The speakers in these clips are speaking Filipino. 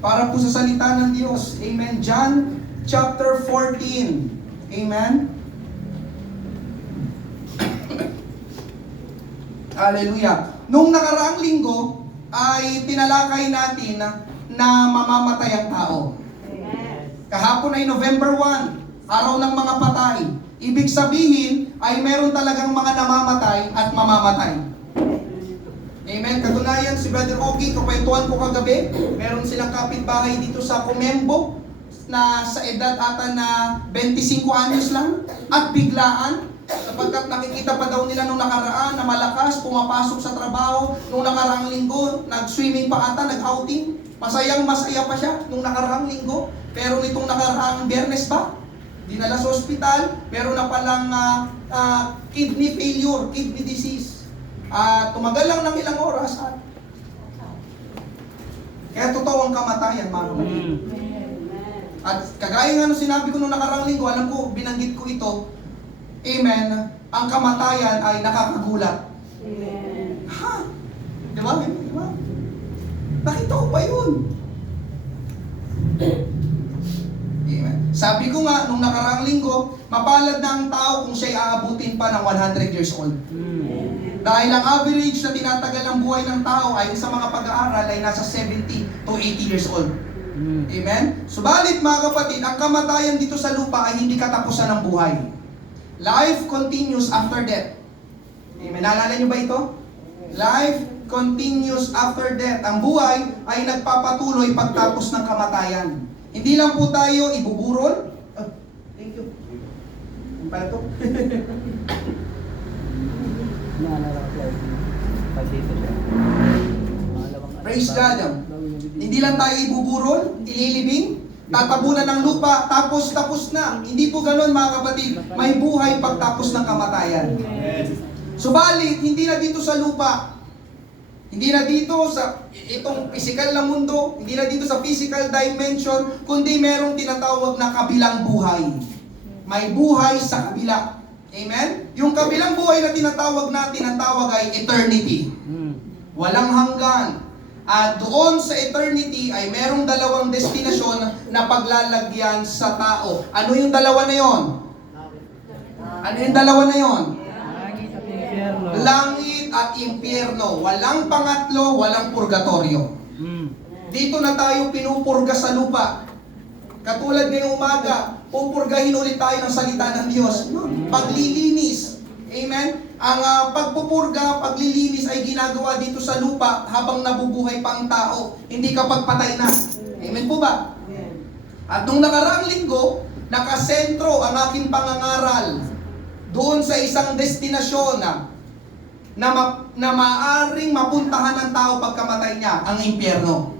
para po sa salita ng Diyos. Amen. John chapter 14. Amen. Hallelujah. Nung nakaraang linggo ay tinalakay natin na mamamatay ang tao. Kahapon ay November 1, araw ng mga patay. Ibig sabihin ay meron talagang mga namamatay at mamamatay. Amen. Katunayan, si Brother Ogie, kapwentuhan ko kagabi, meron silang kapitbahay dito sa Comembo na sa edad ata na 25 anyos lang at biglaan, sapagkat nakikita pa daw nila nung nakaraan na malakas, pumapasok sa trabaho, nung nakaraang linggo, nag-swimming pa ata, nag-outing, masayang-masaya pa siya nung nakaraang linggo, pero nitong nakaraang Biyernes ba, dinala sa ospital, meron na palang kidney failure, kidney disease. Tumagal lang ng ilang oras kaya totoo ang kamatayan, mga kapatid. At kagaya nga nung sinabi ko nung nakaraang linggo, alam ko, binanggit ko ito, amen, ang kamatayan ay nakakagulat. Amen. Ha? Di ba? Di ba? Nakita ko pa yun. Amen. Sabi ko nga, nung nakaraang linggo, mapalad na ang tao kung siya'y aabutin pa ng 100 years old. Dahil ang average na tinatagal ng buhay ng tao ay sa mga pag-aaral ay nasa 70 to 80 years old. Amen? Subalit mga kapatid, ang kamatayan dito sa lupa ay hindi katapusan ng buhay. Life continues after death. Amen? Naalala nyo ba ito? Life continues after death. Ang buhay ay nagpapatuloy pagtapos ng kamatayan. Hindi lang po tayo ibuburol. Thank you. Ano pala ito? Praise God. Hindi lang tayo ibuburol, ililibing, tatabunan ng lupa, tapos na. Hindi po ganun mga kapatid. May buhay pagtapos ng kamatayan. Subalit, hindi na dito sa lupa. Hindi na dito sa itong physical na mundo, hindi na dito sa physical dimension, kundi merong tinatawag na kabilang buhay. May buhay sa kabila. Amen? Yung kabilang buhay na tinatawag natin, ang tawag ay eternity. Walang hanggan. At doon sa eternity ay merong dalawang destinasyon na paglalagyan sa tao. Ano yung dalawa na yon? Ano yung dalawa na yon? Langit at impyerno. Walang pangatlo, walang purgatorio. Dito na tayo pinupurga sa lupa. Katulad ngayong umaga, pupurgahin ulit tayo ng salita ng Diyos. Paglilinis. Amen? Ang pagpupurga, paglilinis ay ginagawa dito sa lupa habang nabubuhay pa ang tao. Hindi kapag patay na. Amen po ba? At nung nakaraang linggo, nakasentro ang aking pangangaral doon sa isang destinasyon na maaring mapuntahan ng tao pagkamatay niya, ang impyerno.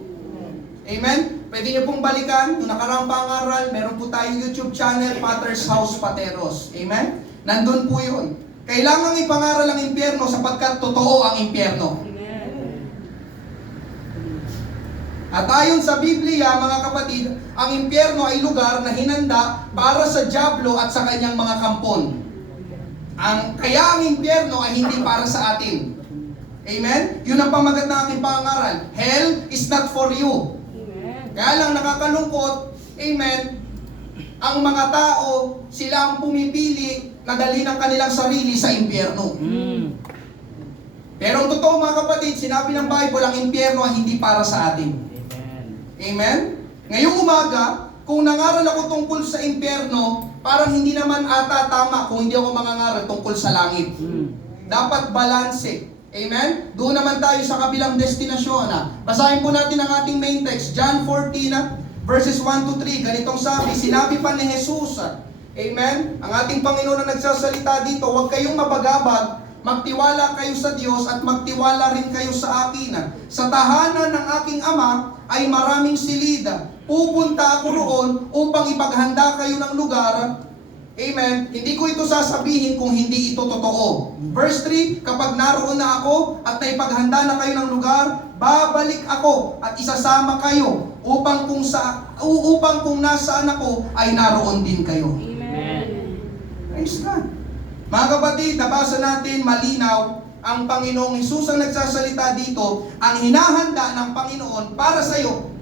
Amen? Pwede niyo pong balikan, yung nakaraang pangaral, meron po tayong YouTube channel, Potter's House Pateros. Amen? Nandun po yun. Kailangang ipangaral ang impyerno sapagkat totoo ang impyerno. At ayon sa Biblia, mga kapatid, ang impyerno ay lugar na hinanda para sa dyablo at sa kanyang mga kampon. Kaya ang impyerno ay hindi para sa atin. Amen? Yun ang pamagat ng aking pangaral. Hell is not for you. Kaya lang nakakalungkot, amen, ang mga tao, sila ang pumipili na dalhin ang kanilang sarili sa impyerno. Pero ang totoo mga kapatid, sinabi ng Bible, ang impyerno ay hindi para sa atin. Amen? Ngayong umaga, kung nangaral ako tungkol sa impyerno, parang hindi naman ata tama kung hindi ako mangangaral tungkol sa langit. Dapat balanse. Amen? Doon naman tayo sa kabilang destinasyon. Basahin po natin ang ating main text, John 14, verses 1 to 3. Ganitong sabi, sinabi pa ni Jesus, amen? Ang ating Panginoon na nagsasalita dito, huwag kayong mabagabag, magtiwala kayo sa Diyos at magtiwala rin kayo sa akin. Sa tahanan ng aking Ama ay maraming silid. Pupunta ako roon upang ipaghanda kayo ng lugar. Amen. Hindi ko ito sasabihin kung hindi ito totoo. Verse 3, kapag naroon na ako at naipaghanda na kayo ng lugar, babalik ako at isasama kayo upang kung nasaan ako ay naroon din kayo. Amen. Praise God. Mga kapatid, nabasa natin malinaw ang Panginoong Hesus ang nagsasalita dito, ang hinahanda ng Panginoon para sa iyo,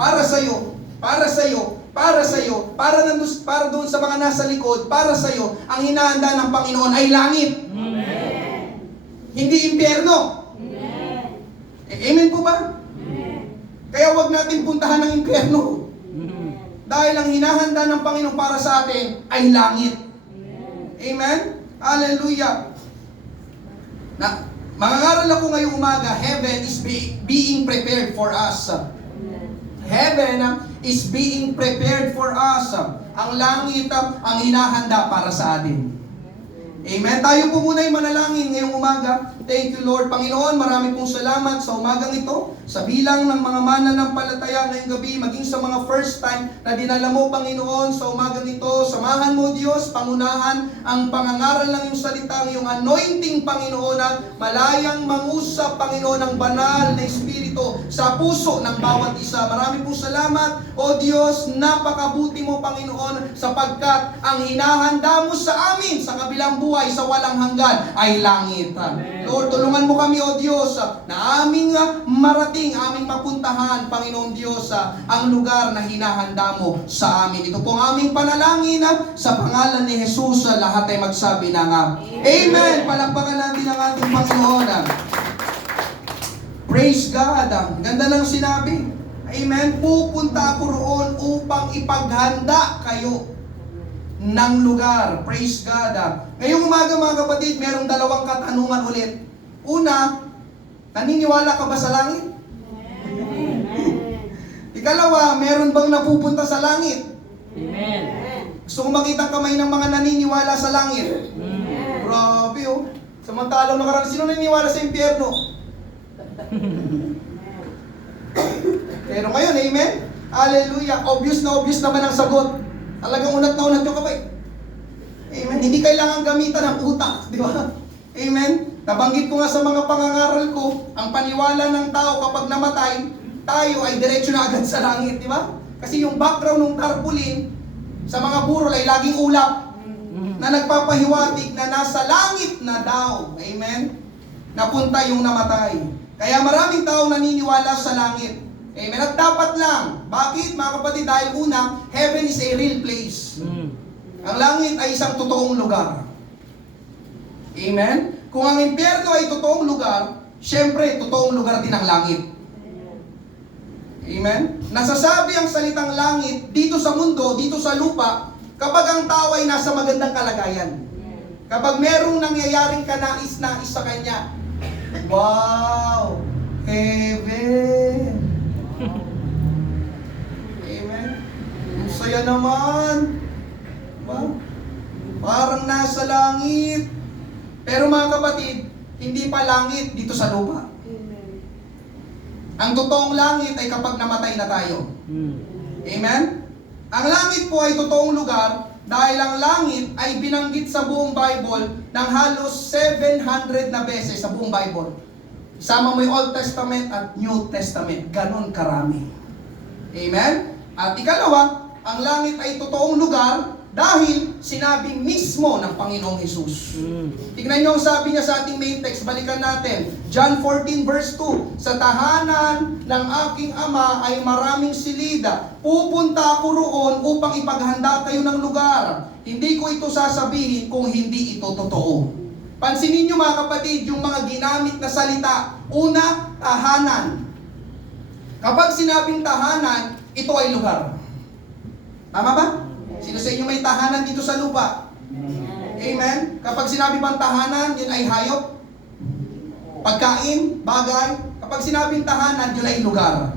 para sa'yo, para sa'yo, para sa'yo, para doon sa mga nasa likod, para sa'yo, ang hinahanda ng Panginoon ay langit. Amen. Hindi impyerno. Amen. Amen po ba? Amen. Kaya wag natin puntahan ng impyerno. Amen. Dahil ang hinahanda ng Panginoon para sa atin ay langit. Amen? Hallelujah. Na, mangangaral ako ngayong umaga, heaven is being prepared for us. Heaven is being prepared for us. Ang langit ang hinahanda para sa atin. Amen. Tayo po muna ay manalangin ngayong umaga. Thank you, Lord. Panginoon, marami pong salamat sa umagang ito. Sa bilang ng mga mananampalataya ngayong gabi, maging sa mga first time na dinala mo, Panginoon, sa umagang ito. Samahan mo, Diyos, pangunahan ang pangangaral ng iyong salita, ang iyong anointing, Panginoon, na malayang mangusap, Panginoon, ng banal na Espiritu sa puso ng bawat isa. Marami pong salamat, O Diyos, napakabuti mo, Panginoon, sapagkat ang hinahanda mo sa amin sa kabilang buhay sa walang hanggan ay langit. Lord, tulungan mo kami, O Diyos, na aming marating, aming mapuntahan, Panginoon Diyos, ang lugar na hinahanda mo sa amin. Ito po ang aming panalangin sa pangalan ni Jesus. Lahat ay magsabi ng Amen. Palakpakan natin ang ating Panginoon. Praise God. Ganda ng sinabi. Amen. Pupunta ako roon upang ipaghanda kayo ng lugar. Praise God. Ngayong umaga, mga kapatid, merong dalawang katanungan ulit. Una, naniniwala ka ba sa langit? Ikalawa, meron bang napupunta sa langit? Amen. Gusto ko makita ang kamay ng mga naniniwala sa langit. Amen. Grabe oh. Samantalang nakaraan, sino naniniwala sa impyerno? Pero ngayon, amen? Hallelujah. Obvious naman ang sagot. Talagang unat na unat yung kamay. Amen. Hindi kailangan gamitan ng utak, di ba? Amen. Nabanggit ko nga sa mga pangangaral ko, ang paniwala ng tao kapag namatay, tayo ay diretso na agad sa langit, di ba? Kasi yung background ng tarpaulin sa mga burol ay laging ulap na nagpapahiwatig na nasa langit na daw. Amen. Napunta yung namatay. Kaya maraming tao naniniwala sa langit. Amen. At dapat lang. Bakit, mga kapatid? Dahil una, heaven is a real place. Ang langit ay isang totoong lugar. Amen? Kung ang impyerno ay totoong lugar, syempre, totoong lugar din ang langit. Amen? Nasasabi ang salitang langit dito sa mundo, dito sa lupa, kapag ang tao ay nasa magandang kalagayan. Kapag merong nangyayaring kanais-nais sa kanya. Wow! Heaven! Amen? Ang saya naman! Wow! Parang nasa langit. Pero mga kapatid, hindi pa langit dito sa lupa. Ang totoong langit ay kapag namatay na tayo. Amen? Ang langit po ay totoong lugar dahil ang langit ay binanggit sa buong Bible ng halos 700 na beses sa buong Bible. Isama mo yung Old Testament at New Testament. Ganon karami. Amen? At ikalawa, ang langit ay totoong lugar dahil sinabi mismo ng Panginoong Jesus. Tignan niyo ang sabi niya sa ating main text. Balikan natin. John 14 verse 2. Sa tahanan ng aking ama ay maraming silida. Pupunta ako roon upang ipaghanda kayo ng lugar. Hindi ko ito sasabihin kung hindi ito totoo. Pansinin niyo mga kapatid, yung mga ginamit na salita. Una, tahanan. Kapag sinabing tahanan, ito ay lugar. Tama ba? Sino sa inyo may tahanan dito sa lupa? Amen? Kapag sinabi bang tahanan, yun ay hayop, pagkain, bagay. Kapag sinabing tahanan, yun ay lugar.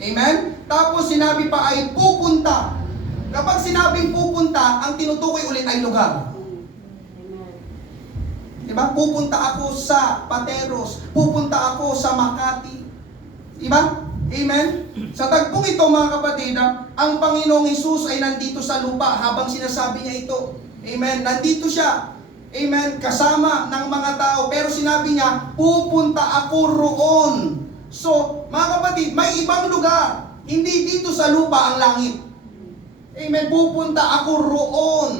Amen? Tapos sinabi pa ay pupunta. Kapag sinabing pupunta, ang tinutukoy ulit ay lugar. Diba? Pupunta ako sa Pateros. Pupunta ako sa Makati. Diba? Amen? Sa tagpong ito mga kapatid, ang Panginoong Hesus ay nandito sa lupa habang sinasabi niya ito. Amen? Nandito siya. Amen? Kasama ng mga tao. Pero sinabi niya, pupunta ako roon. So, mga kapatid, may ibang lugar. Hindi dito sa lupa ang langit. Amen? Pupunta ako roon.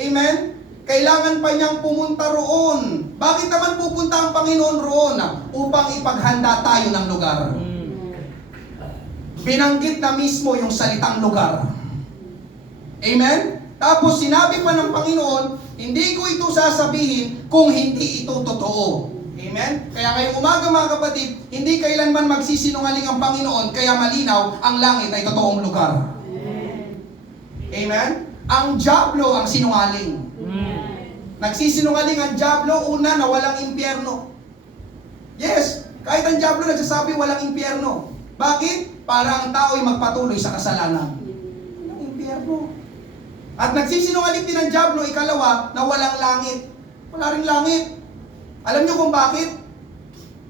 Amen? Kailangan pa niyang pumunta roon. Bakit naman pupunta ang Panginoon roon? Upang ipaghanda tayo ng lugar. binanggit na mismo yung salitang lugar. Amen? Tapos sinabi pa ng Panginoon, hindi ko ito sasabihin kung hindi ito totoo. Amen? Kaya ngayong umaga mga kapatid, hindi kailanman magsisinungaling ang Panginoon, kaya malinaw, ang langit ay totoong lugar. Amen? Ang diablo ang sinungaling. Nagsisinungaling ang diablo, una na walang impyerno. Yes, kahit ang diablo nagsasabi walang impyerno. Bakit? Para ang tao ay magpatuloy sa kasalanan. Walang impyerno. At nagsisinungaling din ang diablo, ikalawa, na walang langit. Wala ring langit. Alam niyo kung bakit?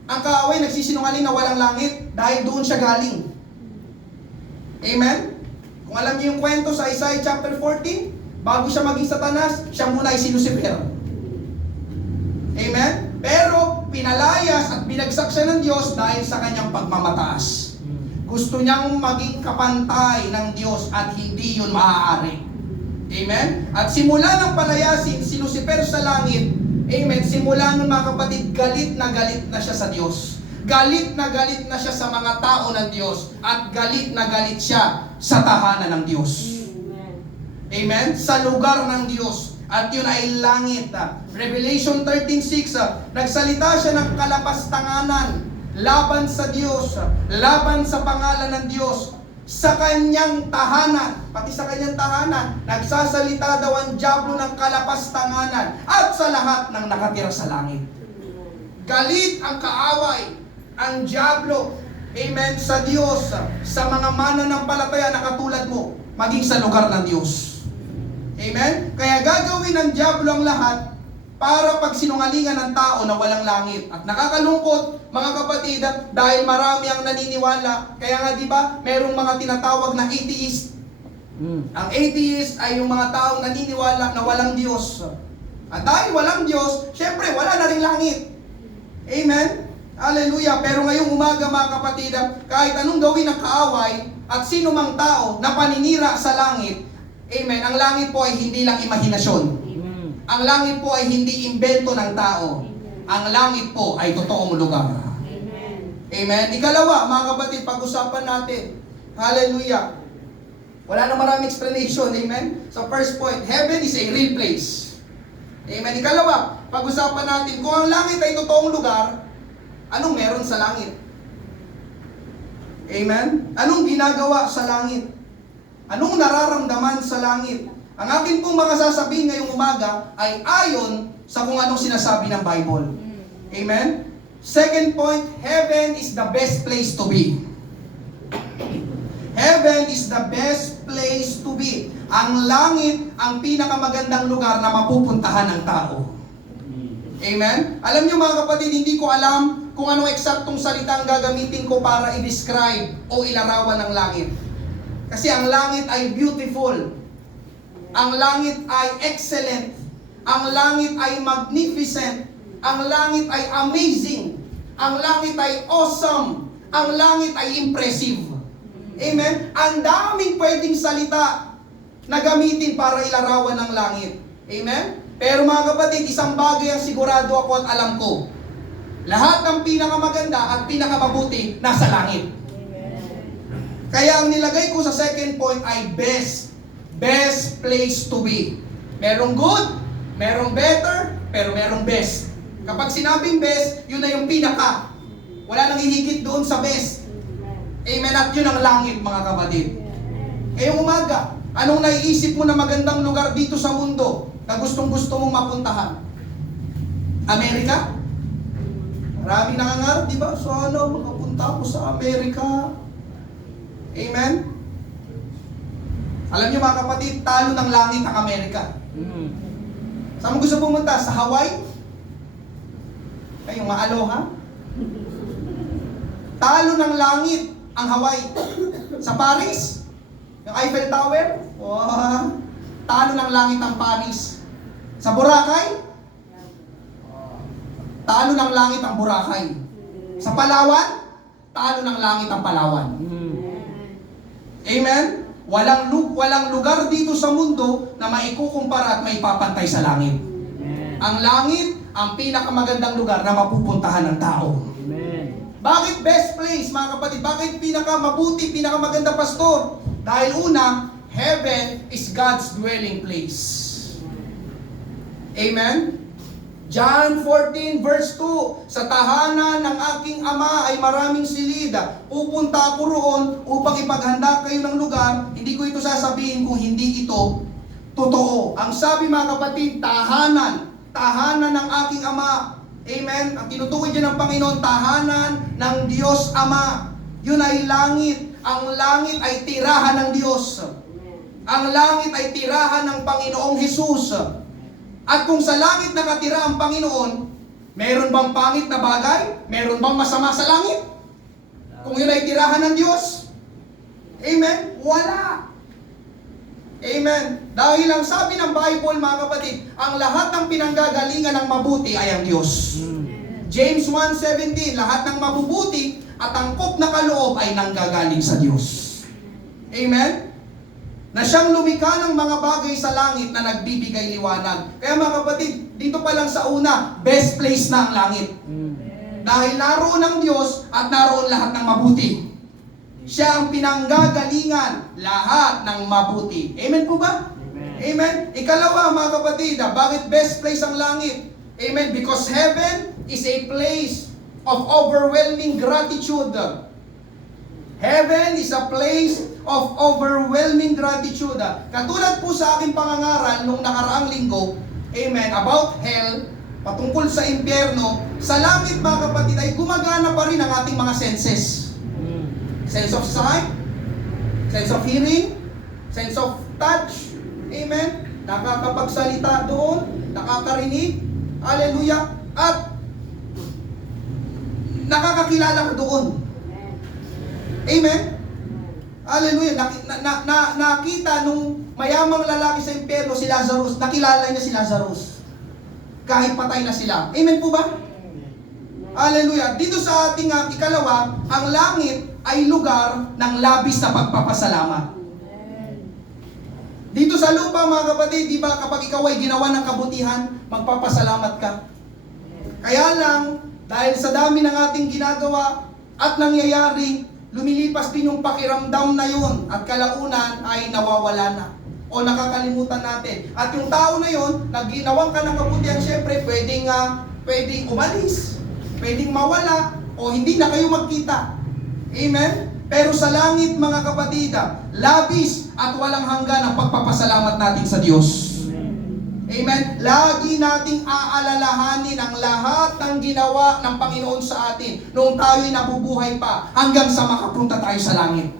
Ang kaaway nagsisinungaling na walang langit dahil doon siya galing. Amen? Kung alam niyo yung kwento sa Isaiah chapter 14, bago siya maging Satanas, siya muna ay si Lucifer. Amen? Pero pinalayas at binagsak siya ng Diyos dahil sa kanyang pagmamataas. Gusto niyang maging kapantay ng Diyos at hindi yun maaari. Amen? At simula ng palayasin si Lucifer sa langit, amen, simula ng mga kapatid, galit na siya sa Diyos. Galit na siya sa mga tao ng Diyos. At galit siya sa tahanan ng Diyos. Amen? Sa lugar ng Diyos. At yun ay langit. Revelation 13:6, nagsalita siya ng kalapastanganan laban sa Diyos, laban sa pangalan ng Diyos, sa kanyang tahanan, pati sa kanyang tahanan, nagsasalita daw ang diablo ng kalapastanganan at sa lahat ng nakatira sa langit. Galit ang kaaway, ang diablo, amen, sa Diyos, sa mga mananampalataya na katulad mo, maging sa lugar ng Diyos. Amen? Kaya gagawin ng diablo ang lahat para pagsinungalingan ng tao na walang langit. At nakakalungkot, mga kapatid, dahil marami ang naniniwala. Kaya nga, di ba, merong mga tinatawag na atheist. Ang atheist ay yung mga taong naniniwala na walang Diyos. At dahil walang Diyos, syempre, wala na rin langit. Amen? Hallelujah. Pero ngayong umaga, mga kapatid, kahit anong gawin ng kaaway at sino mang tao na paninira sa langit, amen, ang langit po ay hindi lang imahinasyon. Ang langit po ay hindi imbento ng tao. Ang langit po ay totoong lugar. Amen. Ikalawa, mga kapatid, pag-usapan natin. Hallelujah. Wala na maraming explanation. Amen. So first point, heaven is a real place. Amen. Ikalawa, pag-usapan natin, kung ang langit ay totoong lugar, anong meron sa langit? Amen. Anong ginagawa sa langit? Anong nararamdaman sa langit? Ang akin pong mga sasabihin ngayong umaga ay ayon sa kung anong sinasabi ng Bible. Amen? Second point, heaven is the best place to be. Heaven is the best place to be. Ang langit, ang pinakamagandang lugar na mapupuntahan ng tao. Amen? Alam niyo mga kapatid, hindi ko alam kung anong eksaktong salita ang gagamitin ko para i-describe o ilarawan ng langit. Kasi ang langit ay beautiful. Ang langit ay excellent. Ang langit ay magnificent. Ang langit ay amazing. Ang langit ay awesome. Ang langit ay impressive. Amen? Ang daming pwedeng salita na gamitin para ilarawan ng langit. Amen? Pero mga kapatid, isang bagay ang sigurado ako at alam ko. Lahat ng pinakamaganda at pinakamabuti nasa langit. Kaya ang nilagay ko sa second point ay best. Best place to be. Merong good, merong better, pero merong best. Kapag sinabing best, yun na yung pinaka. Wala nang hihigit doon sa best. Amen. At yun ang langit, mga kapatid. Ngayong umaga, anong naiisip mo na magandang lugar dito sa mundo na gustong-gusto mong mapuntahan? Amerika? Maraming nangangarap, di ba? Sana makapunta ako sa Amerika. Amen? Alam niyo mga kapatid, talo ng langit ang Amerika. Saan mo gusto pumunta? Sa Hawaii? Kayong maaloha? Talo ng langit ang Hawaii. Sa Paris? Yung Eiffel Tower? Wow. Talo ng langit ang Paris. Sa Boracay? Talo ng langit ang Boracay. Sa Palawan? Talo ng langit ang Palawan. Amen? Walang lugar dito sa mundo na maikukumpara at maipapantay sa langit. Amen. Ang langit, ang pinakamagandang lugar na mapupuntahan ng tao. Amen. Bakit best place, mga kapatid? Bakit pinakamabuti, pinakamaganda, pastor? Dahil una, heaven is God's dwelling place. Amen? John 14 verse 2, sa tahanan ng aking ama ay maraming silid. Pupunta ako roon upang ipaghanda kayo ng lugar. Hindi ko ito sasabihin kung hindi ito totoo. Ang sabi, mga kapatid, tahanan ng aking ama. Amen? Ang tinutukoy dyan ng Panginoon, tahanan ng Diyos Ama. Yun ay langit. Ang langit ay tirahan ng Diyos. Ang langit ay tirahan ng Panginoong Hesus. At kung sa langit nakatira ang Panginoon, meron bang pangit na bagay? Meron bang masama sa langit? Kung yun ay tirahan ng Diyos? Amen? Wala. Amen. Dahil ang sabi ng Bible, mga kapatid, ang lahat ng pinanggagalingan ng mabuti ay ang Diyos. James 1:17, lahat ng mabubuti at angkop na kaloob ay nanggagaling sa Diyos. Amen? Na siyang lumikha ng mga bagay sa langit na nagbibigay liwanag. Kaya mga kapatid, dito pa lang sa una, best place na ang langit. Dahil naroon ang Diyos at naroon lahat ng mabuti. Siya ang pinanggagalingan lahat ng mabuti. Amen po ba? Amen. Ikalawa, mga kapatid, bakit best place ang langit? Amen. Because heaven is a place of overwhelming gratitude. Heaven is a place of overwhelming gratitude. Katulad po sa aking pangangaral nung nakaraang linggo, amen, about hell, patungkol sa impyerno, sa langit, mga kapatid, ay gumagana pa rin ang ating mga senses. Sense of sight, sense of hearing, sense of touch, amen, nakakapagsalita doon, nakakarinig, hallelujah, at nakakakilala ka doon. Amen? Hallelujah. Nakita nung mayamang lalaki sa impyerno, si Lazarus, nakilala niya si Lazarus. Kahit patay na sila. Amen po ba? Hallelujah. Dito sa ating ikalawa, ang langit ay lugar ng labis na pagpapasalamat. Dito sa lupa, mga kapatid, di ba kapag ikaw ay ginawa ng kabutihan, magpapasalamat ka. Kaya lang, dahil sa dami ng ating ginagawa at nangyayari, lumilipas din yung pakiramdam na yun at kalaunan ay nawawala na o nakakalimutan natin. At yung tao na yun, nagginawang ka ng kabutihan, syempre pwedeng umalis, pwedeng mawala o hindi na kayo magkita. Amen? Pero sa langit, mga kapatid, labis at walang hanggan ang pagpapasalamat natin sa Diyos. Amen? Lagi nating aalalahanin ang lahat ng ginawa ng Panginoon sa atin noong tayo'y nabubuhay pa hanggang sa makapunta tayo sa langit.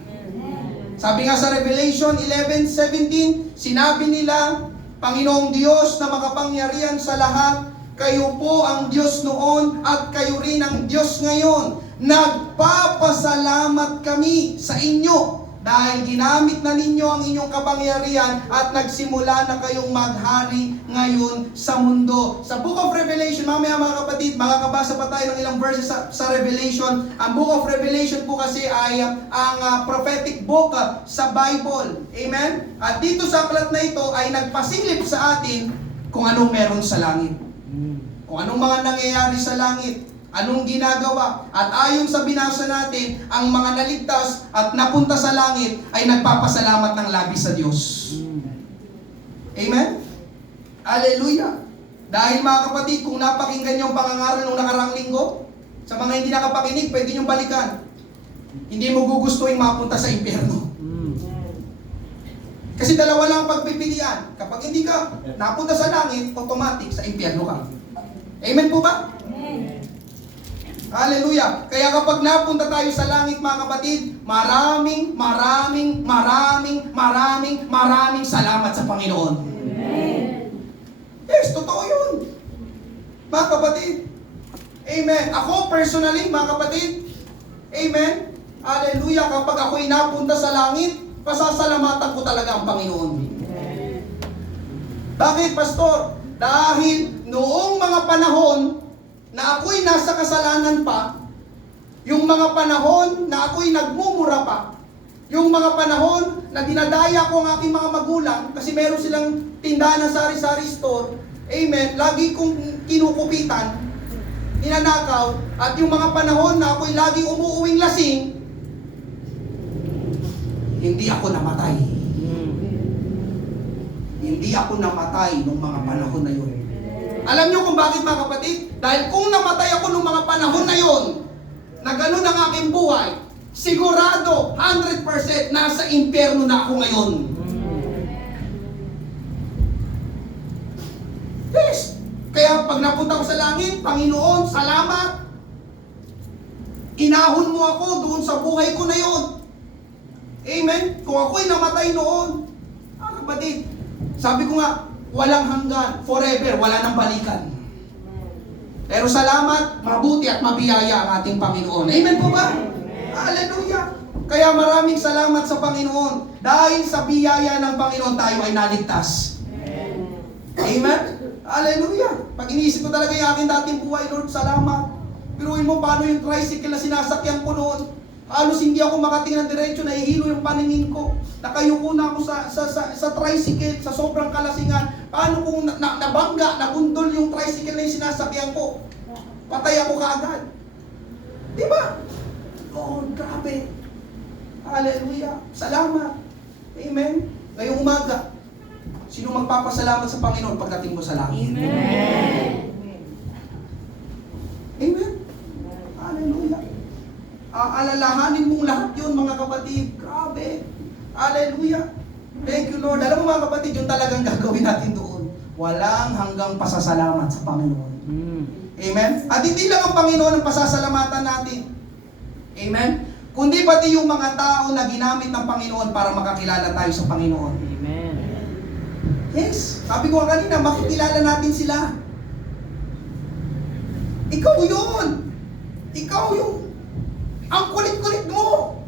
Sabi nga sa Revelation 11:17, sinabi nila, Panginoong Diyos na makapangyarihan sa lahat, kayo po ang Diyos noon at kayo rin ang Diyos ngayon. Nagpapasalamat kami sa inyo dahil ginamit na ninyo ang inyong kapangyarihan at nagsimula na kayong maghari ngayon sa mundo. Sa Book of Revelation, mamaya mga kapatid, makakabasa pa tayo ng ilang verses sa Revelation. Ang Book of Revelation po kasi ay ang prophetic book sa Bible. Amen? At dito sa aklat na ito ay nagpasilip sa atin kung anong meron sa langit. Kung anong mga nangyayari sa langit. Anong ginagawa? At ayon sa binasa natin, ang mga naligtas at napunta sa langit ay nagpapasalamat ng labis sa Diyos. Amen? Hallelujah! Dahil mga kapatid, kung napakinggan niyo ang pangangaral nung nakaraang linggo, sa mga hindi nakapakinig, pwede niyong balikan. Hindi mo gugustuhin mapunta sa impyerno. Kasi dalawa lang ang pagpipilian. Kapag hindi ka napunta sa langit, automatic sa impyerno ka. Amen po ba? Hallelujah. Kaya kapag napunta tayo sa langit, mga kapatid, maraming salamat sa Panginoon. Amen. Yes, totoo yun. Mga kapatid. Amen. Ako personally, mga kapatid, amen. Hallelujah. Kapag ako'y napunta sa langit, pasasalamatan ko talaga ang Panginoon. Amen. Bakit, Pastor? Dahil noong mga panahon na ako'y nasa kasalanan pa, yung mga panahon na ako'y nagmumura pa, yung mga panahon na dinadaya ko ang aking mga magulang kasi meron silang tindahan ng sari-sari store, amen, lagi kong kinukupitan, ninanakaw, at yung mga panahon na ako'y laging umuuwing lasing, hindi ako namatay. Hindi ako namatay nung mga panahon na yun. Alam niyo kung bakit mga kapatid? Dahil kung namatay ako nung mga panahon na yun, na ganun ang aking buhay, sigurado, 100% nasa impyerno na ako ngayon. Yes! Kaya pag napunta ko sa langit, Panginoon, salamat. Inahon mo ako doon sa buhay ko na yun. Amen? Kung ako'y namatay noon, kapatid, sabi ko nga, walang hanggan, forever, wala nang balikan. Pero salamat, mabuti at mabiyaya ang ating Panginoon. Amen po ba? Hallelujah! Kaya maraming salamat sa Panginoon. Dahil sa biyaya ng Panginoon, tayo ay naligtas. Amen? Hallelujah! Pag iniisip ko talaga yung aking dating buhay, Lord, salamat. Piruin mo paano yung tricycle na sinasakyan ko noon. Halos hindi ako makatingin ng diretsyo, nahihilo yung paningin ko. Nakayuko na ako sa tricycle, sa sobrang kalasingan. Paano kung nabangga, nabundol yung tricycle na yung sinasakyan ko? Patay ako kaagad. Di ba? Lord, grabe. Hallelujah. Salamat. Amen. Ngayong umaga, sino magpapasalamat sa Panginoon pagdating mo sa langit? Amen. Amen. Hallelujah. Aalalahanin mong lahat yun, mga kapatid. Grabe. Hallelujah. Thank you, Lord. Alam mo mga kapatid, yung talagang gagawin natin doon. Walang hanggang pasasalamat sa Panginoon. Amen? At hindi lang ang Panginoon ang pasasalamatan natin. Amen? Kundi pati yung mga tao na ginamit ng Panginoon para makakilala tayo sa Panginoon. Amen. Yes. Sabi ko kanina, makikilala natin sila. Ikaw yun. Ikaw yung ang kulit-kulit mo.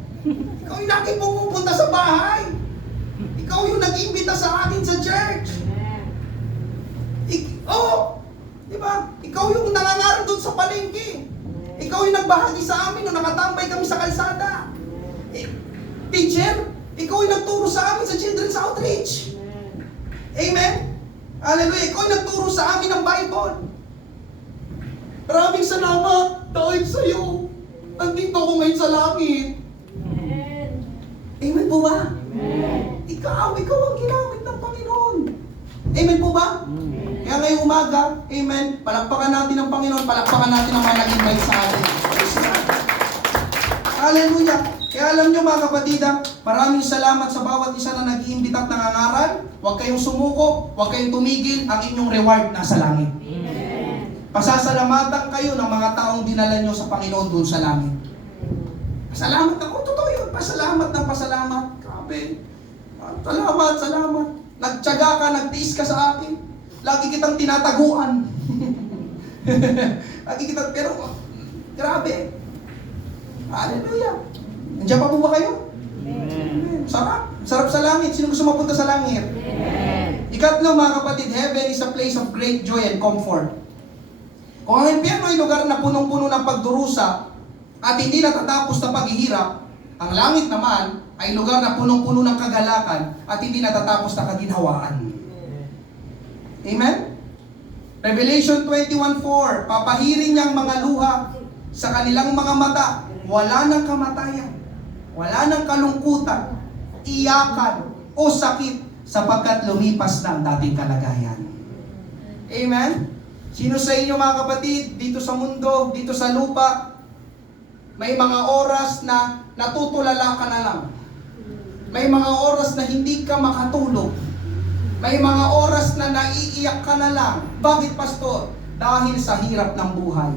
Ikaw yung laging pumupunta sa bahay. Ikaw yung nag-imbita sa akin sa church. Di ba? Ikaw yung nangangarap doon sa palengke. Ikaw yung nagbahagi sa amin nung nakatambay kami sa kalsada. Teacher, ikaw yung nagturo sa amin sa Children's Outreach. Amen? Hallelujah. Ikaw yung nagturo sa amin ng Bible. Maraming salamat dahil sa'yo. Nandito ako ngayon sa langit. Amen po ba? Ikaw ang ginamit ng Panginoon. Amen po ba? Kaya ngayong umaga, amen, palakpakan natin ang Panginoon, palakpakan natin ang mga nag-invite sa atin. Hallelujah! Kaya alam nyo mga kapatid, maraming salamat sa bawat isa na nag-iimbita at nangangaral. Huwag kayong sumuko, huwag kayong tumigil, ang inyong reward nasa langit. Pasasalamatan kayo ng mga taong dinala nyo sa Panginoon doon sa langit. Salamat ako, totoo yun. Pasalamat ng pasalamat. Grabe. Salamat. Nagtyaga ka, nagtiis ka sa akin. Lagi kitang tinataguan. Pero, grabe. Hallelujah. Nandiyan pa po ba kayo? Amen. Sarap. Sarap sa langit. Sino gusto mapunta sa langit? Amen. Ikatlo mga kapatid, heaven is a place of great joy and comfort. Kung ang impyerno ay lugar na punong-puno ng pagdurusa at hindi natatapos na paghihirap, ang langit naman ay lugar na punong-puno ng kagalakan at hindi natatapos na kaginhawaan. Amen? Revelation 21:4, papahirin niyang mga luha sa kanilang mga mata, wala ng kamatayan, wala ng kalungkutan, iyakan o sakit sapagkat lumipas na ang dating kalagayan. Amen? Sino sa inyo mga kapatid, dito sa mundo, dito sa lupa, may mga oras na natutulala ka na lang. May mga oras na hindi ka makatulog. May mga oras na naiiyak ka na lang. Bakit, Pastor? Dahil sa hirap ng buhay.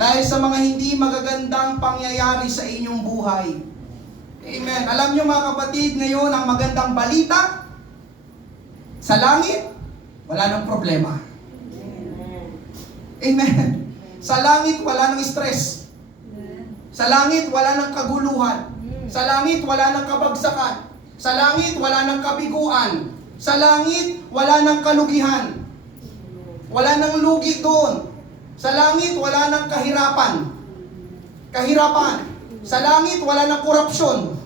Dahil sa mga hindi magagandang pangyayari sa inyong buhay. Amen. Alam nyo mga kapatid, ngayon ang magandang balita, sa langit, wala nang problema. Amen. Sa langit, wala nang stress. Sa langit, wala nang kaguluhan. Sa langit, wala nang kabagsakan. Sa langit, wala nang kabiguan. Sa langit, wala nang kalugihan. Wala nang lugi doon. Sa langit, wala nang kahirapan. Sa langit, wala nang korupsyon.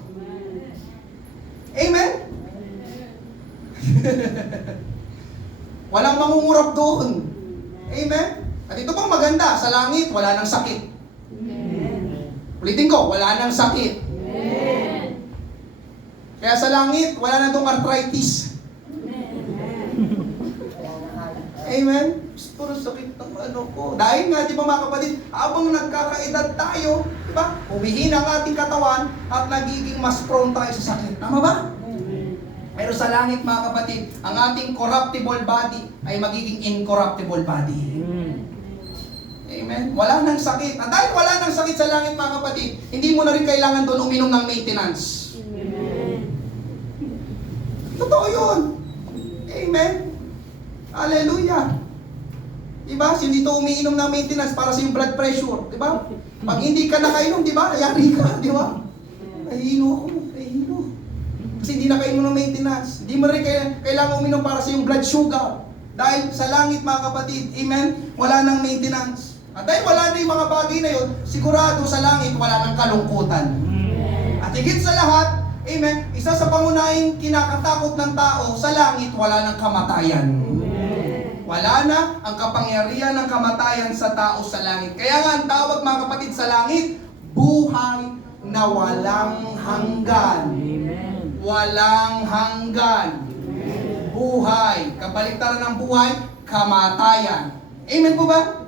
Amen? Walang mangungurap doon. Amen? At ito pang maganda, sa langit, wala nang sakit. Ulitin ko, wala nang sakit. Kaya sa langit, wala na itong arthritis. Amen? Puro sakit ng ano ko. Dahil nga, di ba mga kapatid, habang nagkakaedad tayo, di ba? Humihina ang ating katawan at nagiging mas prone tayo sa sakit. Tama ba? Pero sa langit mga kapatid, ang ating corruptible body ay magiging incorruptible body. Amen? Wala nang sakit. At dahil wala nang sakit sa langit mga kapatid, hindi mo na rin kailangan doon uminom ng maintenance. Totoo yun. Amen? Hallelujah. Diba? So, hindi ito umiinom ng maintenance para sa yung blood pressure. Diba? Pag hindi ka nakainom, diba? Ayari ka. Diba? Nahihilo ako. Nahihilo. Kasi hindi na kainom ng maintenance. Hindi mo rin kailangan uminom para sa yung blood sugar. Dahil sa langit mga kapatid, amen, wala nang maintenance. At dahil wala na yung mga bagay na yun, sigurado sa langit wala nang kalungkutan. At higit sa lahat, amen, isa sa pangunahing kinakatakot ng tao, sa langit wala nang kamatayan. Wala na ang kapangyarihan ng kamatayan sa tao sa langit. Kaya nga ang tawag mga kapatid sa langit, buhay na walang hanggan. Walang hanggan. Buhay. Kabaliktaran ng buhay, kamatayan. Amen po ba?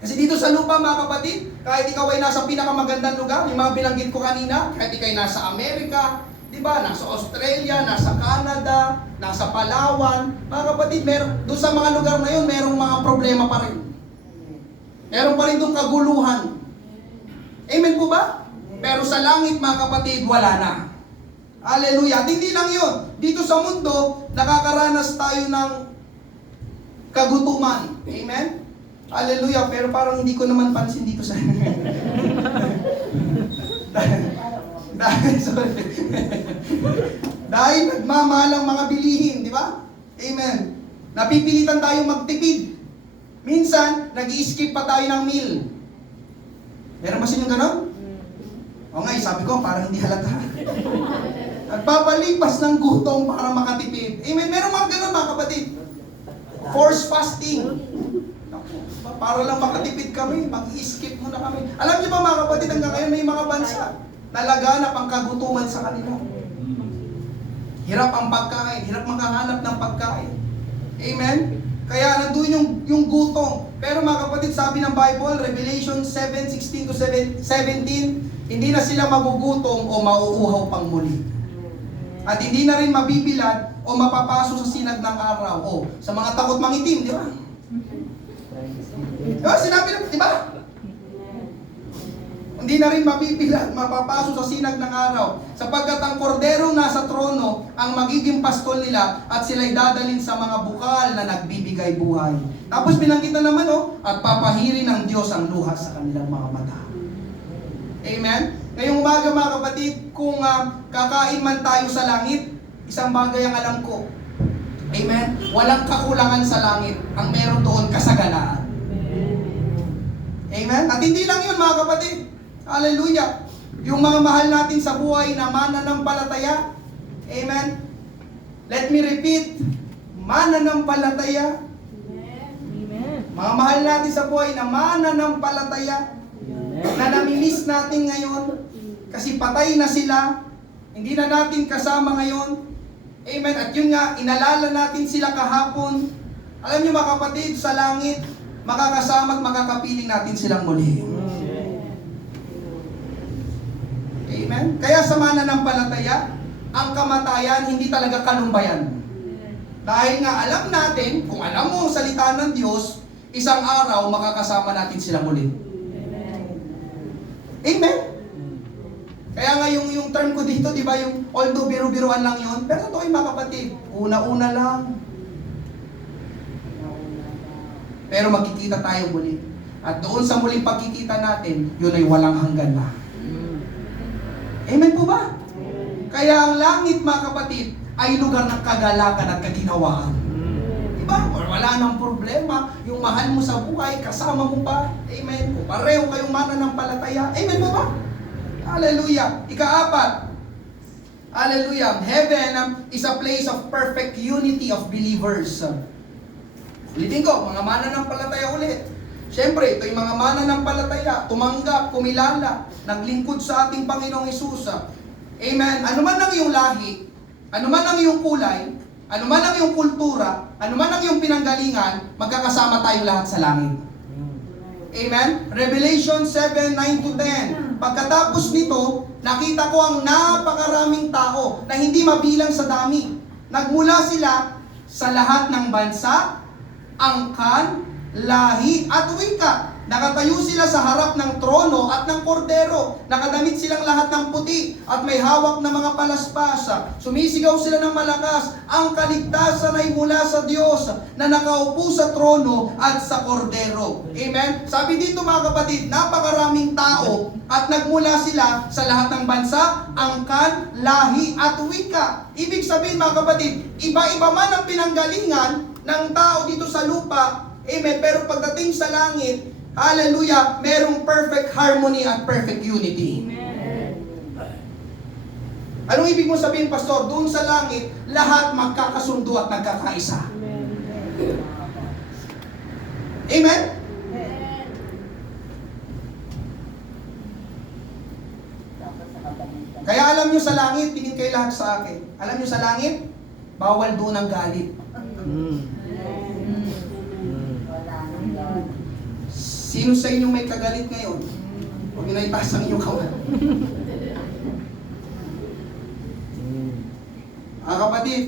Kasi dito sa lupa mga kapatid, kahit ikaw ay nasa pinakamagandang lugar, yung mga binanggit ko kanina, kahit ikaw ay nasa Amerika, di ba, nasa Australia, nasa Canada, nasa Palawan, mga kapatid, doon sa mga lugar na yun, merong mga problema pa rin. Meron pa rin doon kaguluhan. Amen po ba? Pero sa langit mga kapatid, wala na. Hallelujah. At hindi lang yun. Dito sa mundo, nakakaranas tayo ng kagutuman. Amen? Hallelujah. Pero parang hindi ko naman pansin dito sa... Dahil nagmamahal ang mga bilihin, di ba? Amen. Napipilitan tayong magtipid. Minsan, nag-i-skip pa tayo ng meal. Meron ba sa inyo ganon? O nga, sabi ko, parang hindi halata. Nagpapalipas ng gutom para makatipid. Amen. Meron mga ganon mga kapatid. Force fasting. Para lang makatipid kami, mag-i-skip muna kami. Alam niyo ba mga kapatid, hanggang ngayon may mga bansa na laganap ang kagutuman sa kanila. Hirap ang pagkain, hirap makahanap ng pagkain. Amen? Kaya nandun yung gutom. Pero mga kapatid, sabi ng Bible, Revelation 7:16 to 17, hindi na sila magugutom o mauuhaw pang muli. At hindi na rin mabibilad o mapapaso sa sinag ng araw. O sa mga takot mangitim, di ba? Diba? Sinabi na, di ba? Hindi na rin mabibilag, mapapaso sa sinag ng araw. Sapagkat ang kordero nasa trono ang magiging pastol nila at sila'y dadalhin sa mga bukal na nagbibigay buhay. Tapos binanggit na naman, at papahirin ng Diyos ang luha sa kanilang mga mata. Amen? Ngayong umaga mga kapatid, kung kakain man tayo sa langit, isang bagay ang alam ko. Amen? Walang kakulangan sa langit. Ang meron doon, kasaganaan. Amen? At hindi lang yun mga kapatid. Hallelujah. Yung mga mahal natin sa buhay na mananampalataya. Amen? Let me repeat. Mananampalataya. Mga mahal natin sa buhay na mananampalataya. Na namimiss natin ngayon. Kasi patay na sila. Hindi na natin kasama ngayon. Amen. At yun nga, inalala natin sila kahapon. Alam niyo mga kapatid, sa langit, makakasama at makakapiling natin silang muli. Amen? Kaya sa mananampalataya, ang kamatayan hindi talaga kalumbayan. Dahil nga alam natin, kung alam mo ang salita ng Diyos, isang araw makakasama natin sila muli. Amen? Kaya nga yung term ko dito, di ba, yung although biro-biruan lang yun, pero totoo yung mga kapatid, una-una lang. Pero magkikita tayo muli. At doon sa muling pagkikita natin, yun ay walang hanggan na. Amen po ba? Kaya ang langit mga kapatid, ay lugar ng kagalakan at kaginhawaan. Diba? Wala nang problema. Yung mahal mo sa buhay, kasama mo pa. Amen. Kung pareho kayong mananampalataya. Amen po ba? Hallelujah. Ika-apat. Hallelujah. Heaven is a place of perfect unity of believers. Ulitin ko, mga mananampalataya ulit. Siyempre, ito yung mga mananampalataya, tumanggap, kumilala, naglingkod sa ating Panginoong Hesus. Amen. Ano man ang iyong lahi, ano man ang iyong kulay, ano man ang iyong kultura, ano man ang iyong pinanggalingan, magkakasama tayong lahat sa langit. Amen? Revelation 7:9-10. Pagkatapos nito, nakita ko ang napakaraming tao na hindi mabilang sa dami. Nagmula sila sa lahat ng bansa, angkan, lahi at wika. Nakatayo sila sa harap ng trono at ng kordero. Nakadamit silang lahat ng puti at may hawak na mga palaspasa. Sumisigaw sila ng malakas, ang kaligtasan ay mula sa Diyos na nakaupo sa trono at sa kordero. Amen? Sabi dito mga kapatid, napakaraming tao at nagmula sila sa lahat ng bansa, angkan, lahi at wika. Ibig sabihin mga kapatid, iba-iba man ang pinanggalingan ng tao dito sa lupa. Amen? Pero pagdating sa langit, hallelujah, merong perfect harmony at perfect unity. Anong ibig mo sabihin, Pastor? Doon sa langit, lahat magkakasundo at nagkakaisa. Amen? Kaya alam nyo sa langit, tingin kayo lahat sa akin. Alam nyo sa langit, bawal doon ang galit. Sino sa inyo may kagalit ngayon? Huwag nyo na itaas ang inyong kamay. Mga kapatid,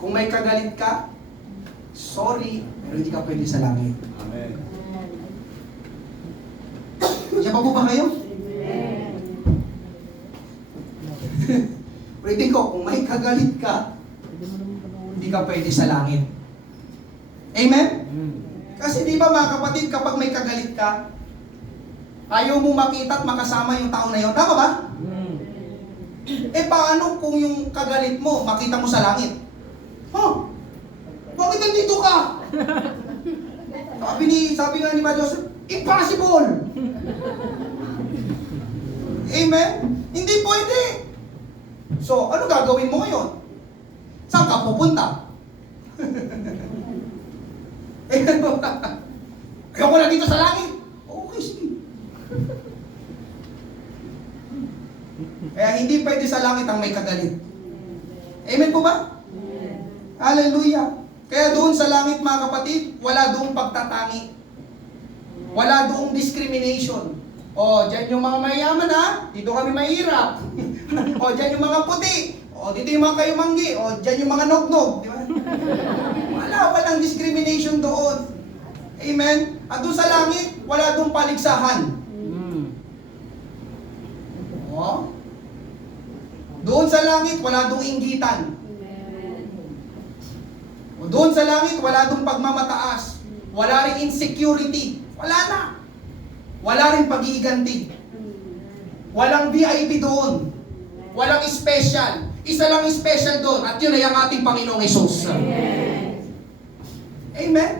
kung may kagalit ka, sorry, pero hindi ka pwede sa langit. Amen. Diyan pa po ba kayo? Ulitin ko, kung may kagalit ka, hindi ka pwede sa langit. Amen? Kasi di ba mga kapatid, kapag may kagalit ka, ayaw mo makita at makasama yung tao na yun. Tama ba? Eh paano kung yung kagalit mo, makita mo sa langit? Huh? Bakit nandito ka? Sabi nga ni Padre Joseph, impossible! Amen? Hindi pwede. So, ano gagawin mo ngayon? Saan ka pupunta? Ayoko na dito sa langit. Okay, sige. Kaya hindi pwede sa langit ang may kagalit. Amen po ba? Hallelujah. Kaya doon sa langit mga kapatid, wala doong pagtatangi. Wala doong discrimination. O, dyan yung mga mayaman ha, dito kami mahirap. O, dyan yung mga puti. O, dito yung mga kayumanggi. O, dyan yung mga nog-nog. Di ba? Walang discrimination doon. Amen? At doon sa langit, wala doon paligsahan. O? Doon sa langit, wala doon inggitan. O doon sa langit, wala doon pagmamataas. Wala rin insecurity. Wala na. Wala rin pag-iiganti. Walang VIP doon. Walang special. Isa lang special doon. At yun ay ang ating Panginoong Hesus. Amen?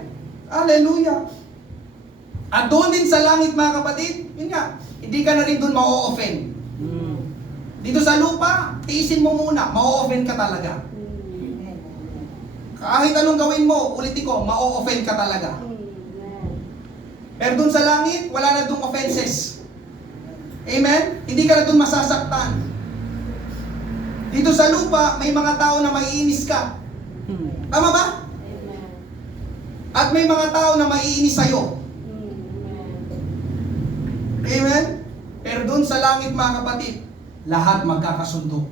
Hallelujah. At doon din sa langit mga kapatid, yun nga, hindi ka na rin doon ma-o-offend. Dito sa lupa, tiisin mo muna, ma-o-offend ka talaga. Kahit anong gawin mo, ulitin ko, ma-o-offend ka talaga. Pero doon sa langit, wala na doon offenses. Amen? Hindi ka na doon masasaktan. Dito sa lupa, may mga tao na maiinis ka. Tama ba? At may mga tao na maiinis sa'yo. Amen? Pero doon sa langit mga kapatid, lahat magkakasundo.